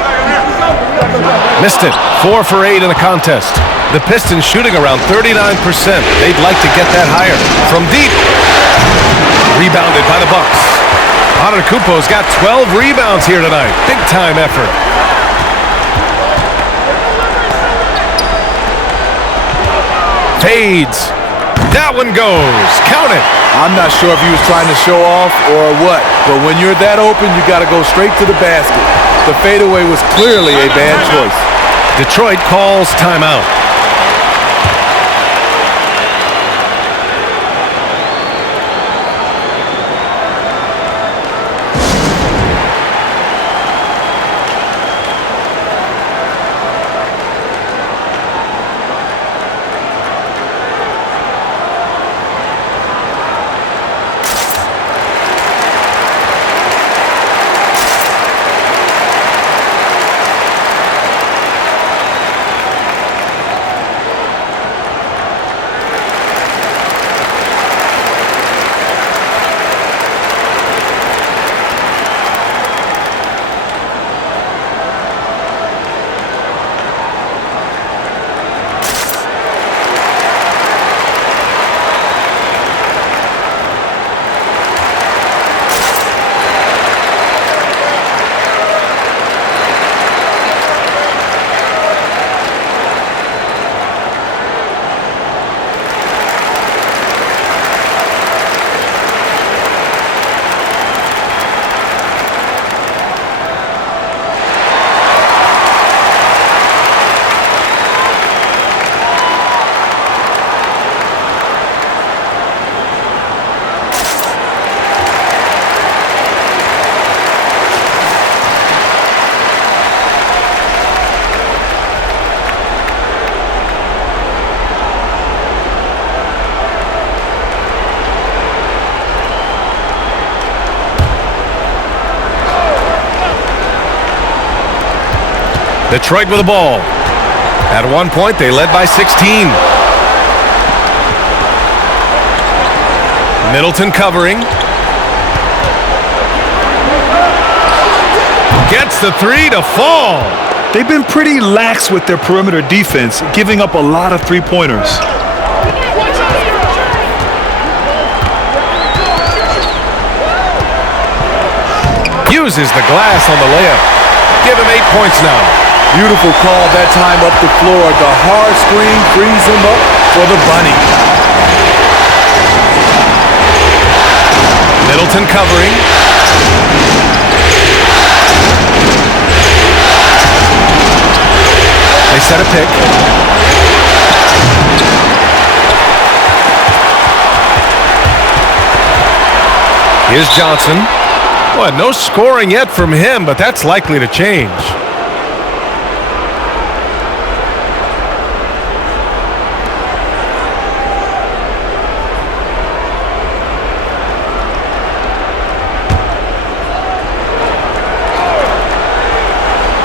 Missed it. 4 for 8 in the contest. The Pistons shooting around 39%. They'd like to get that higher. From deep. Rebounded by the Bucks. Antetokounmpo's got 12 rebounds here tonight. Big time effort. Fades. That one goes. Count it. I'm not sure if he was trying to show off or what, but when you're that open, you got to go straight to the basket. The fadeaway was clearly a bad choice. Detroit calls timeout. Detroit with the ball. At one point, they led by 16. Middleton covering. Gets the 3 to fall. They've been pretty lax with their perimeter defense, giving up a lot of 3-pointers. Uses the glass on the layup. Give him 8 points now. Beautiful call that time up the floor. The hard screen frees him up for the bunny. Middleton covering. They set a pick. Here's Johnson. Boy, no scoring yet from him, but that's likely to change.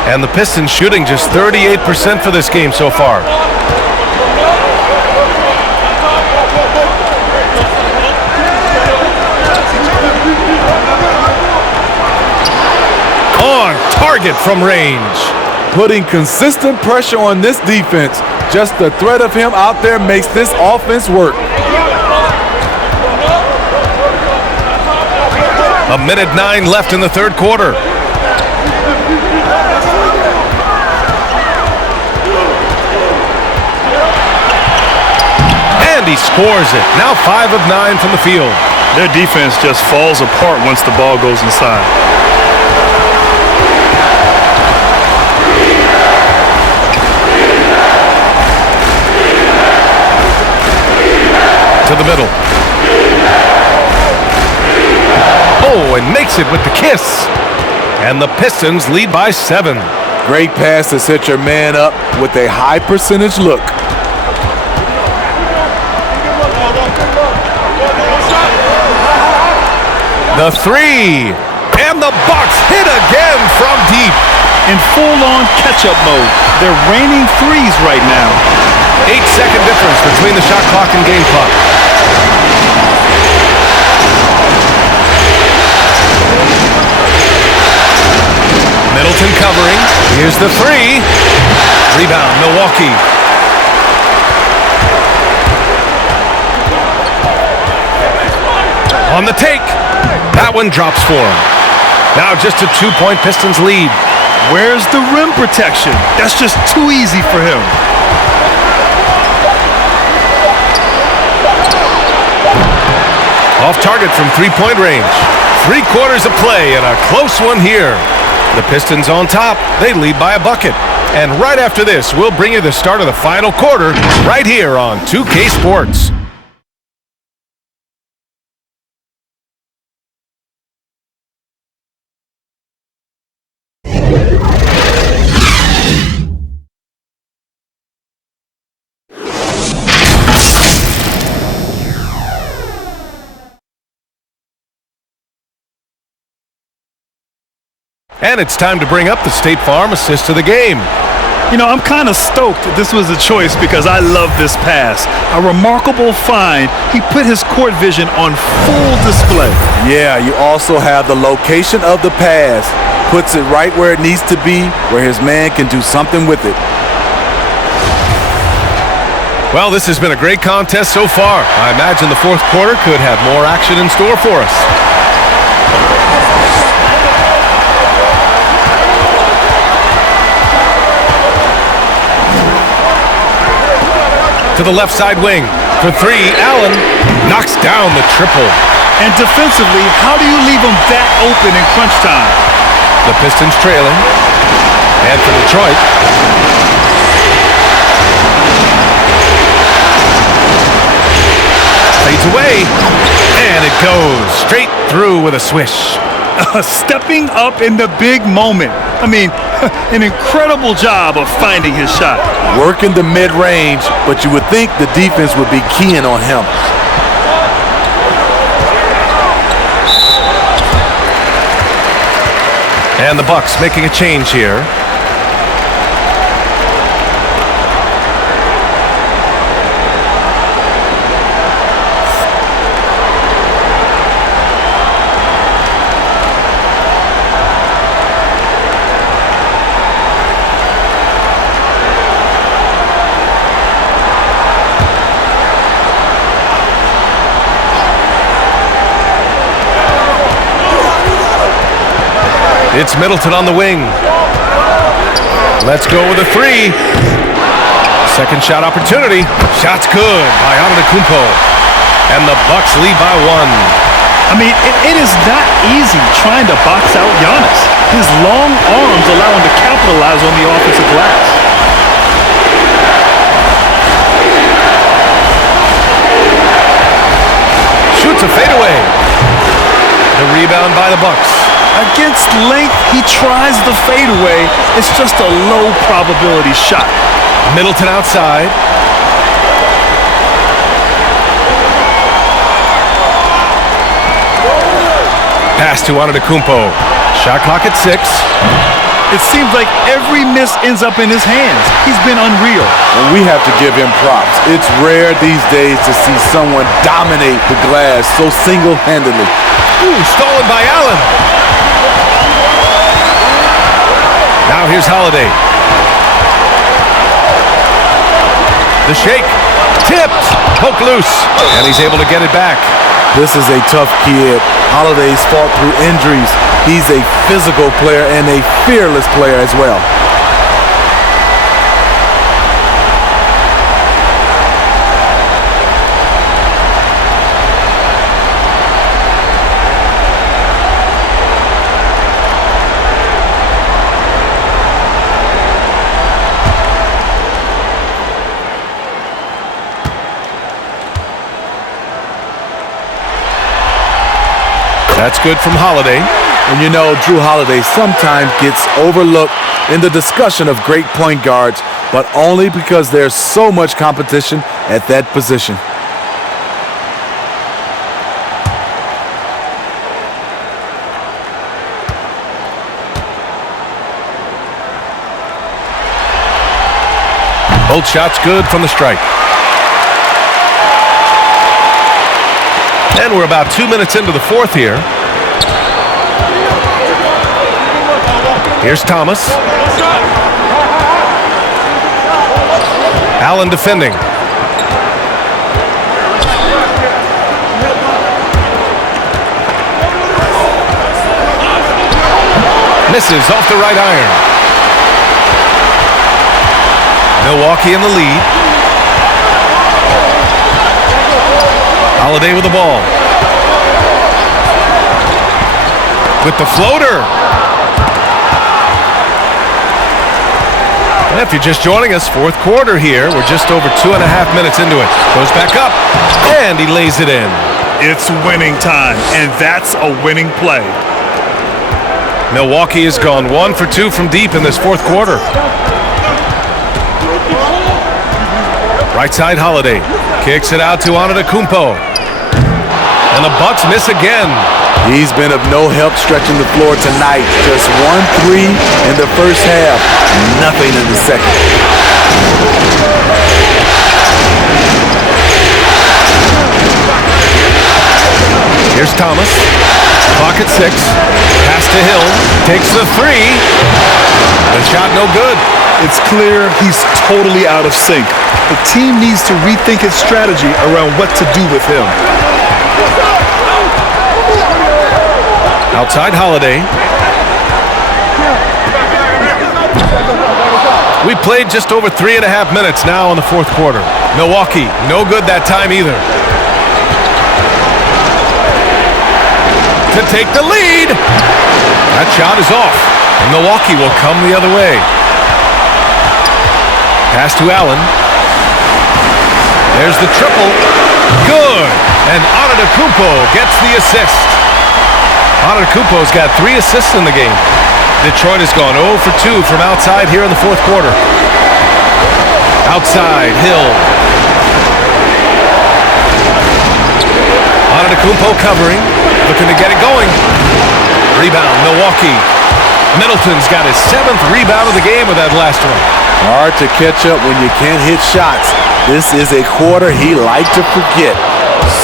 And the Pistons shooting just 38% for this game so far. On target from range. Putting consistent pressure on this defense. Just the threat of him out there makes this offense work. A minute 9 left in the third quarter. And he scores it. Now 5 of 9 from the field. Their defense just falls apart once the ball goes inside. To the middle. Oh, and makes it with the kiss. And the Pistons lead by 7. Great pass to set your man up with a high percentage look. The 3. And the Bucks hit again from deep. In full-on catch-up mode. They're raining threes right now. 8-second difference between the shot clock and game clock. Middleton covering. Here's the 3. Rebound, Milwaukee. On the take. That one drops for him. Now just a 2-point Pistons lead. Where's the rim protection? That's just too easy for him. Off target from 3-point range. 3 quarters of play and a close one here. The Pistons on top. They lead by a bucket. And right after this, we'll bring you the start of the final quarter right here on 2K Sports. And it's time to bring up the State Farm assist of the game. You know, I'm kind of stoked that this was a choice because I love this pass. A remarkable find. He put his court vision on full display. Yeah, you also have the location of the pass. Puts it right where it needs to be, where his man can do something with it. Well, this has been a great contest so far. I imagine the fourth quarter could have more action in store for us. To the left side wing. For 3, Allen knocks down the triple. And defensively, how do you leave them that open in crunch time? The Pistons trailing. And for Detroit. Fades away. And it goes straight through with a swish. Stepping up in the big moment. I mean, an incredible job of finding his shot. Working the mid-range, but you would think the defense would be keying on him. And the Bucks making a change here. It's Middleton on the wing. Let's go with a 3. Second shot opportunity. Shot's good by Antetokounmpo. And the Bucks lead by 1. I mean, it is not easy trying to box out Giannis. His long arms allow him to capitalize on the offensive glass. Shoots a fadeaway. The rebound by the Bucks. Against length, he tries the fadeaway. It's just a low probability shot. Middleton outside. Pass to Antetokounmpo. Shot clock at 6. It seems like every miss ends up in his hands. He's been unreal. And we have to give him props. It's rare these days to see someone dominate the glass so single-handedly. Ooh, stolen by Allen. Now here's Holiday. The shake. Tipped. Poke loose. And he's able to get it back. This is a tough kid. Holiday's fought through injuries. He's a physical player and a fearless player as well. That's good from Holiday. And you know, Drew Holiday sometimes gets overlooked in the discussion of great point guards, but only because there's so much competition at that position. Both shots good from the stripe. And we're about 2 minutes into the fourth here. Here's Thomas. Allen defending. Misses off the right iron. Milwaukee in the lead. Holiday with the ball. With the floater. And if you're just joining us, fourth quarter here. We're just over 2.5 minutes into it. Goes back up, and he lays it in. It's winning time, and that's a winning play. Milwaukee has gone 1 for 2 from deep in this fourth quarter. Right side, Holiday. Kicks it out to Antetokounmpo. And the Bucks miss again. He's been of no help stretching the floor tonight. Just 1 3 in the first half. Nothing in the second. Here's Thomas. Clock at 6. Pass to Hill. Takes the 3. The shot no good. It's clear he's totally out of sync. The team needs to rethink its strategy around what to do with him. Outside Holiday. We played just over 3.5 minutes now in the fourth quarter. Milwaukee, no good that time either. To take the lead. That shot is off. And Milwaukee will come the other way. Pass to Allen. There's the triple. Good. And Antetokounmpo gets the assist. Antetokounmpo's got 3 assists in the game. Detroit has gone 0 for 2 from outside here in the fourth quarter. Outside, Hill. Antetokounmpo covering, looking to get it going. Rebound, Milwaukee. Middleton's got his 7th rebound of the game with that last one. Hard to catch up when you can't hit shots. This is a quarter he liked to forget.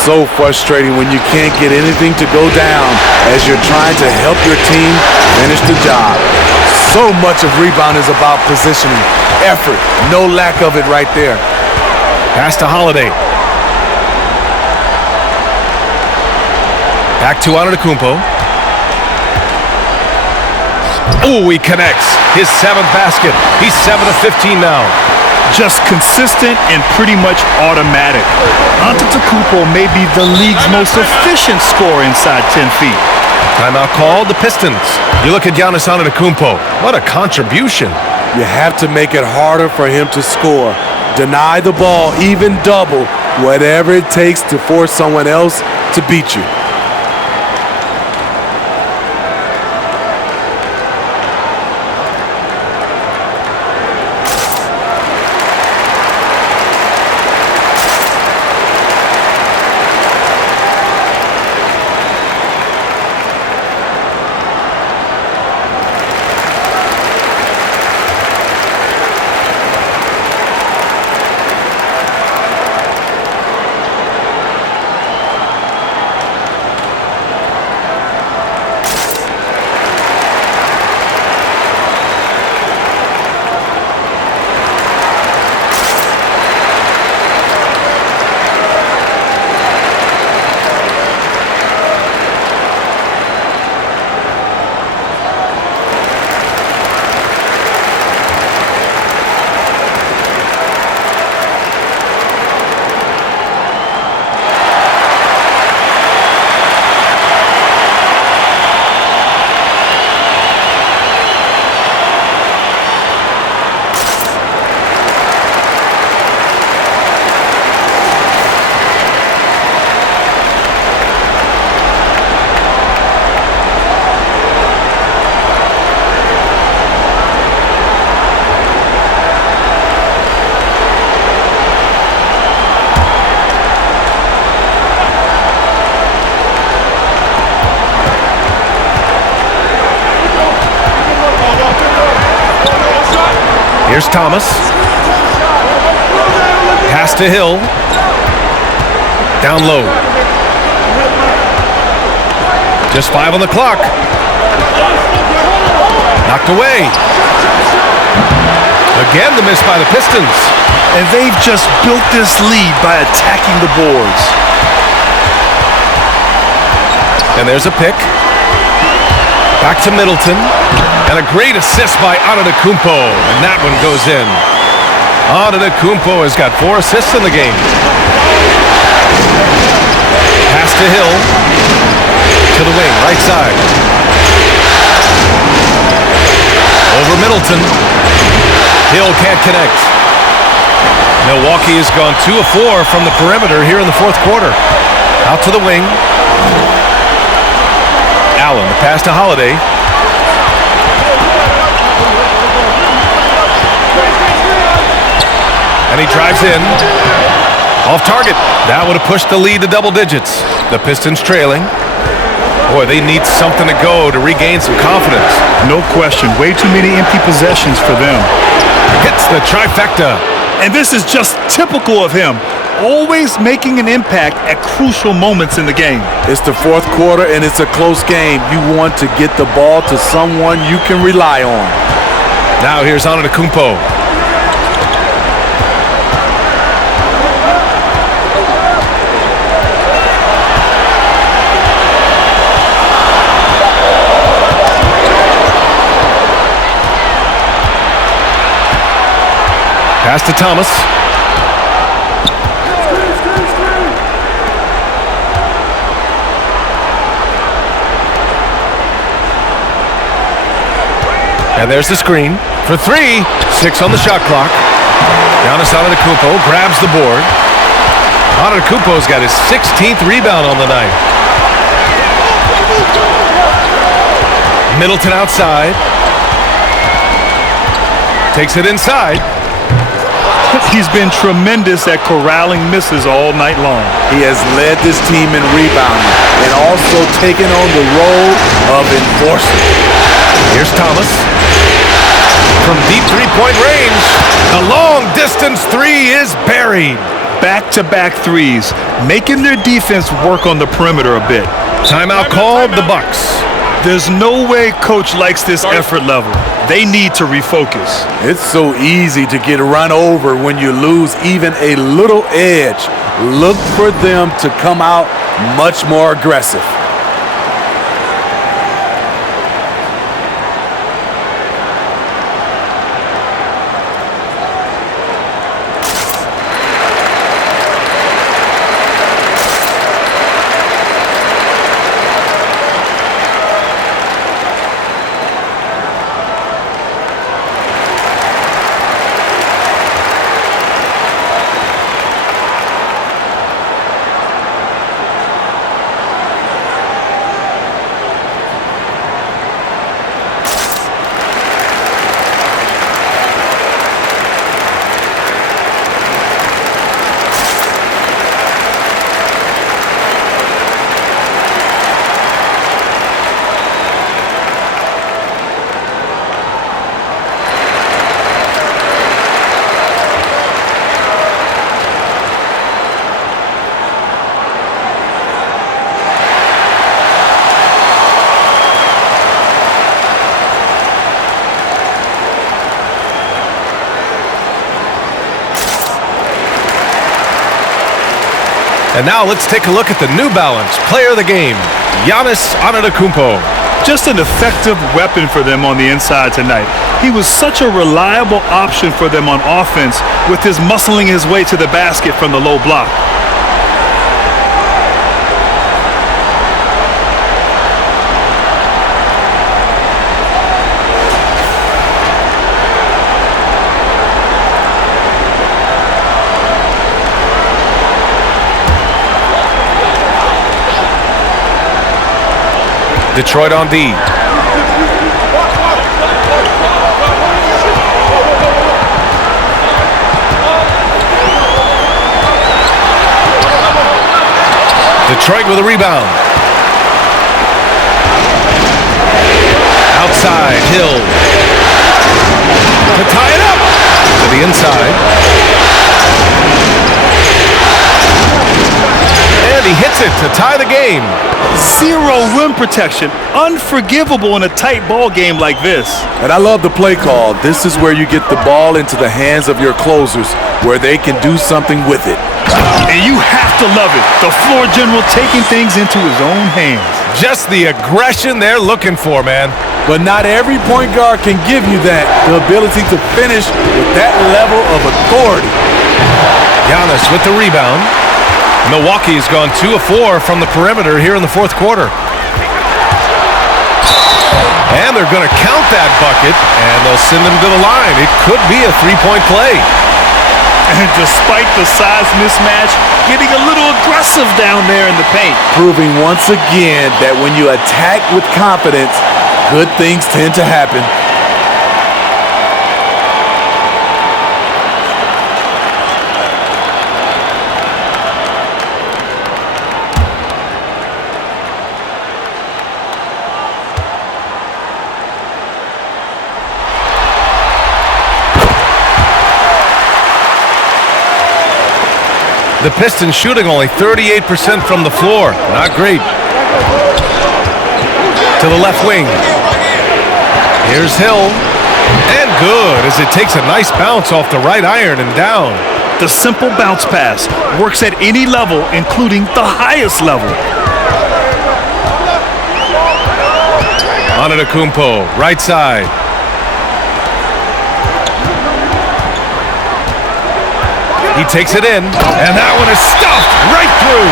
So frustrating when you can't get anything to go down as you're trying to help your team finish the job. So much of rebound is about positioning, effort, no lack of it right there. Pass to Holiday. Back to Antetokounmpo. Oh, he connects. His 7th basket. He's 7 of 15 now. Just consistent and pretty much automatic. Antetokounmpo may be the league's most efficient scorer inside 10 feet. Timeout called, the Pistons. You look at Giannis Antetokounmpo. What a contribution. You have to make it harder for him to score. Deny the ball, even double, whatever it takes to force someone else to beat you. Here's Thomas. Pass to Hill. Down low. Just 5 on the clock. Knocked away. Again, the miss by the Pistons. And they've just built this lead by attacking the boards. And there's a pick. Back to Middleton. And a great assist by Antetokounmpo. And that one goes in. Antetokounmpo has got 4 assists in the game. Pass to Hill. To the wing, right side. Over Middleton. Hill can't connect. Milwaukee has gone 2 of 4 from the perimeter here in the fourth quarter. Out to the wing. Allen, the pass to Holiday. And he drives in. Off target. That would have pushed the lead to double digits. The Pistons trailing. Boy, they need something to go to regain some confidence. No question. Way too many empty possessions for them. Hits the trifecta. And this is just typical of him. Always making an impact at crucial moments in the game. It's the fourth quarter, and it's a close game. You want to get the ball to someone you can rely on. Now here's Antetokounmpo. Pass to Thomas. And there's the screen for 3. 6 on the shot clock. Giannis Antetokounmpo grabs the board. Antetokounmpo's got his 16th rebound on the night. Middleton outside. Takes it inside. He's been tremendous at corralling misses all night long. He has led this team in rebounding and also taken on the role of enforcer. Here's Thomas. From deep three-point range, the long-distance 3 is buried. Back-to-back threes, making their defense work on the perimeter a bit. Timeout called, the Bucks. There's no way coach likes this effort level. They need to refocus. It's so easy to get run over when you lose even a little edge. Look for them to come out much more aggressive. And now let's take a look at the New Balance player of the game, Giannis Antetokounmpo. Just an effective weapon for them on the inside tonight. He was such a reliable option for them on offense with his muscling his way to the basket from the low block. Detroit on D. Detroit with a rebound. Outside, Hill. To tie it up. Zero rim protection. Unforgivable in a tight ball game like this. And I love the play call. This is where you get the ball into the hands of your closers, where they can do something with it. And you have to love it. The floor general taking things into his own hands. Just the aggression they're looking for, man. But not every point guard can give you that, the ability to finish with that level of authority. Giannis with the rebound. Milwaukee's gone 2 of 4 from the perimeter here in the fourth quarter. And they're going to count that bucket, and they'll send him to the line. It could be a three-point play. And despite the size mismatch, getting a little aggressive down there in the paint. Proving once again that when you attack with confidence, good things tend to happen. The Pistons shooting only 38% from the floor. Not great. To the left wing. Here's Hill. And good as it takes a nice bounce off the right iron and down. The simple bounce pass works at any level, including the highest level. Antetokounmpo, right side. He takes it in, and that one is stuffed right through.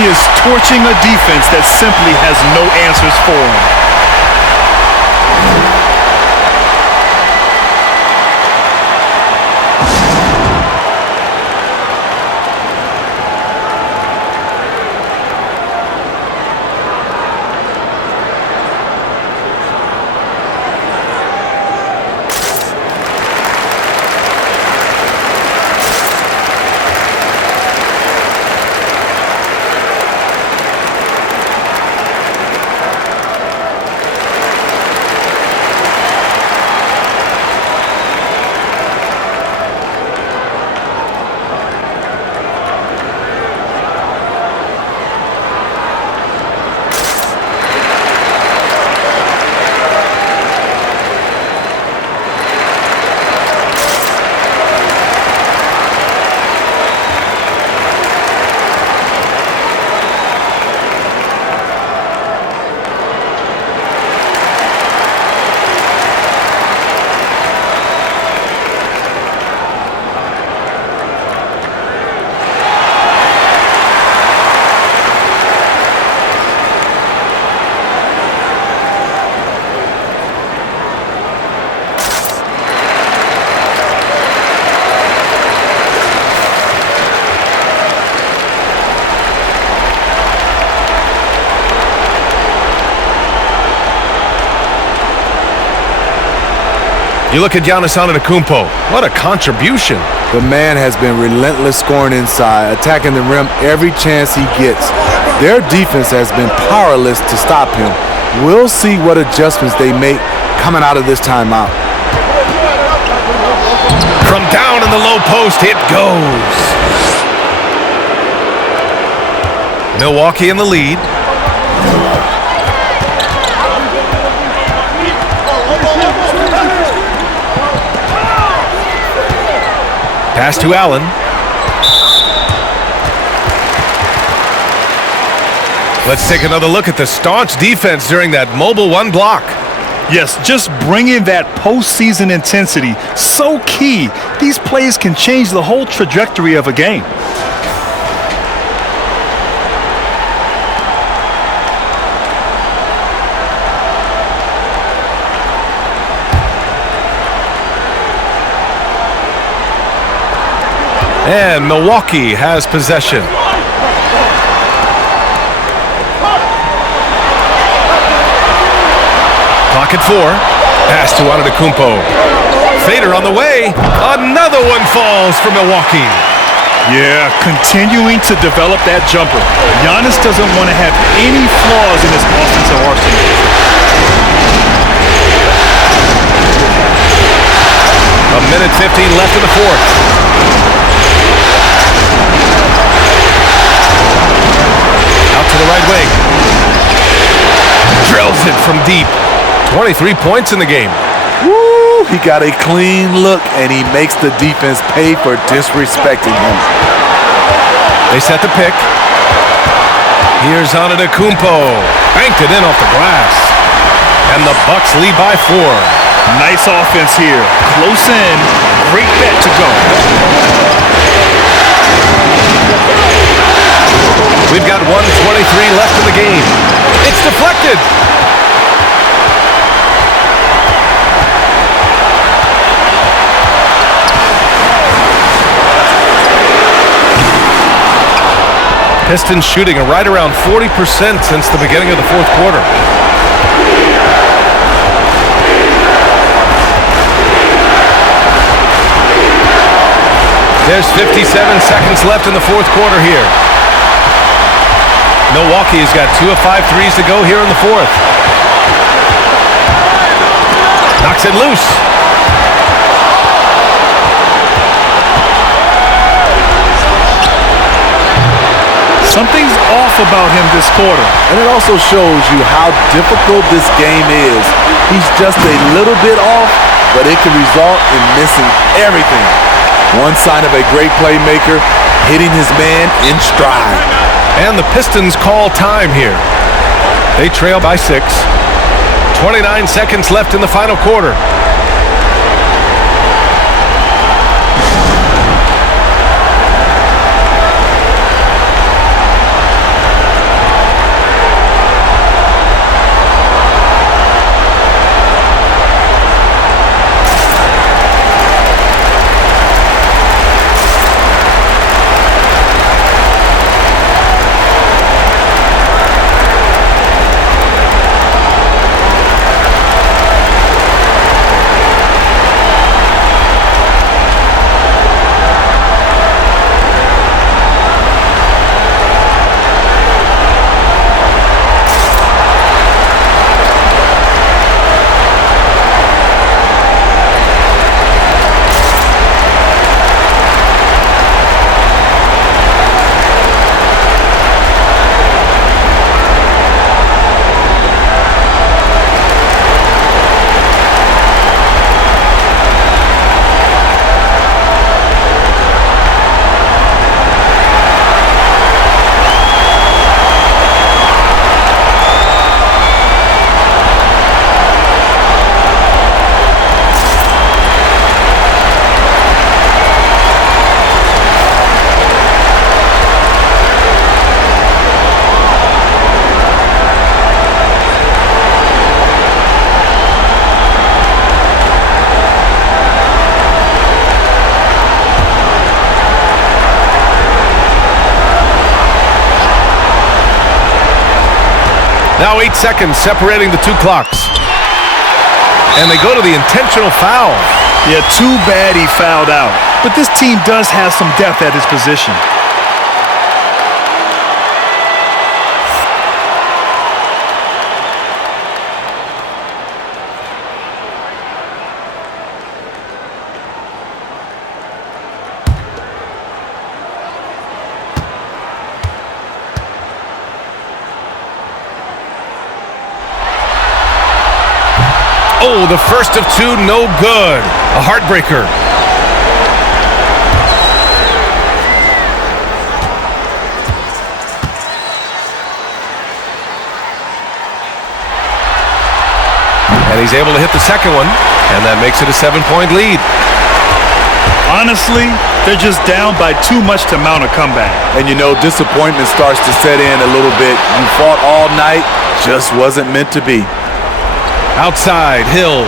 He is torching a defense that simply has no answers for him. You look at Giannis Antetokounmpo. What a contribution. The man has been relentless scoring inside, attacking the rim every chance he gets. Their defense has been powerless to stop him. We'll see what adjustments they make coming out of this timeout. From down in the low post, it goes. Milwaukee in the lead. Pass to Allen. Let's take another look at the staunch defense during that mobile one block. Yes, just bringing that postseason intensity. So key. These plays can change the whole trajectory of a game. And Milwaukee has possession. Clock at 4. Pass to Antetokounmpo. Fader on the way. Another one falls for Milwaukee. Yeah, continuing to develop that jumper. Giannis doesn't want to have any flaws in his offensive arsenal. A minute 15 left in the fourth. Out to the right wing. from deep. 23 points in the game. Woo! He got a clean look, and he makes the defense pay for disrespecting him. They set the pick. Here's Antetokounmpo. Banked it in off the glass. And the Bucks lead by 4. Nice offense here. Close in. Great bet to go. We've got 1:23 left in the game. It's deflected. Pistons shooting right around 40% since the beginning of the fourth quarter. There's 57 seconds left in the fourth quarter here. Milwaukee has got 2 of 5 threes to go here in the fourth. Knocks it loose. Something's off about him this quarter. And it also shows you how difficult this game is. He's just a little bit off, but it can result in missing everything. One sign of a great playmaker, hitting his man in stride. And the Pistons call time here. They trail by 6. 29 seconds left in the final quarter. Now 8 seconds separating the two clocks. And they go to the intentional foul. Yeah, too bad he fouled out. But this team does have some depth at his position. Oh, the first of 2, no good. A heartbreaker. And he's able to hit the second one, and that makes it a 7-point lead. Honestly, they're just down by too much to mount a comeback. And you know, disappointment starts to set in a little bit. You fought all night, just wasn't meant to be. Outside, Hill.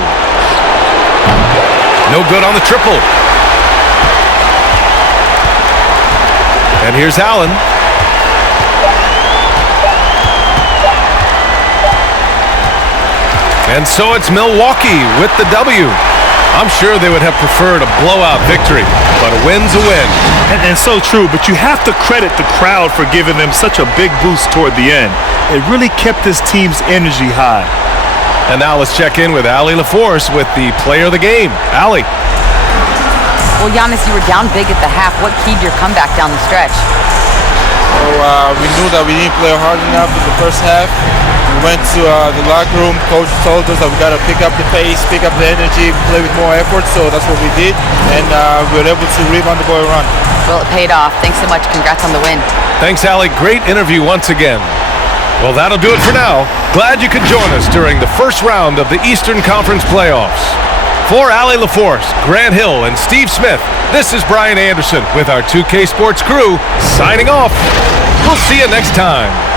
No good on the triple. And here's Allen. And so it's Milwaukee with the W. I'm sure they would have preferred a blowout victory, but a win's a win. And so true, but you have to credit the crowd for giving them such a big boost toward the end. It really kept this team's energy high. And now let's check in with Allie LaForce with the player of the game. Allie. Well, Giannis, you were down big at the half. What keyed your comeback down the stretch? We knew that we didn't play hard enough in the first half. We We went to the locker room. Coach told us that we got to pick up the pace, pick up the energy, play with more effort. So that's what we did, and we were able to rebound the ball and run. Well, it paid off. Thanks so much. Congrats on the win. Thanks, Allie. Great interview once again. Well, that'll do it for now. Glad you could join us during the first round of the Eastern Conference playoffs. For Allie LaForce, Grant Hill, and Steve Smith, this is Brian Anderson with our 2K Sports crew signing off. We'll see you next time.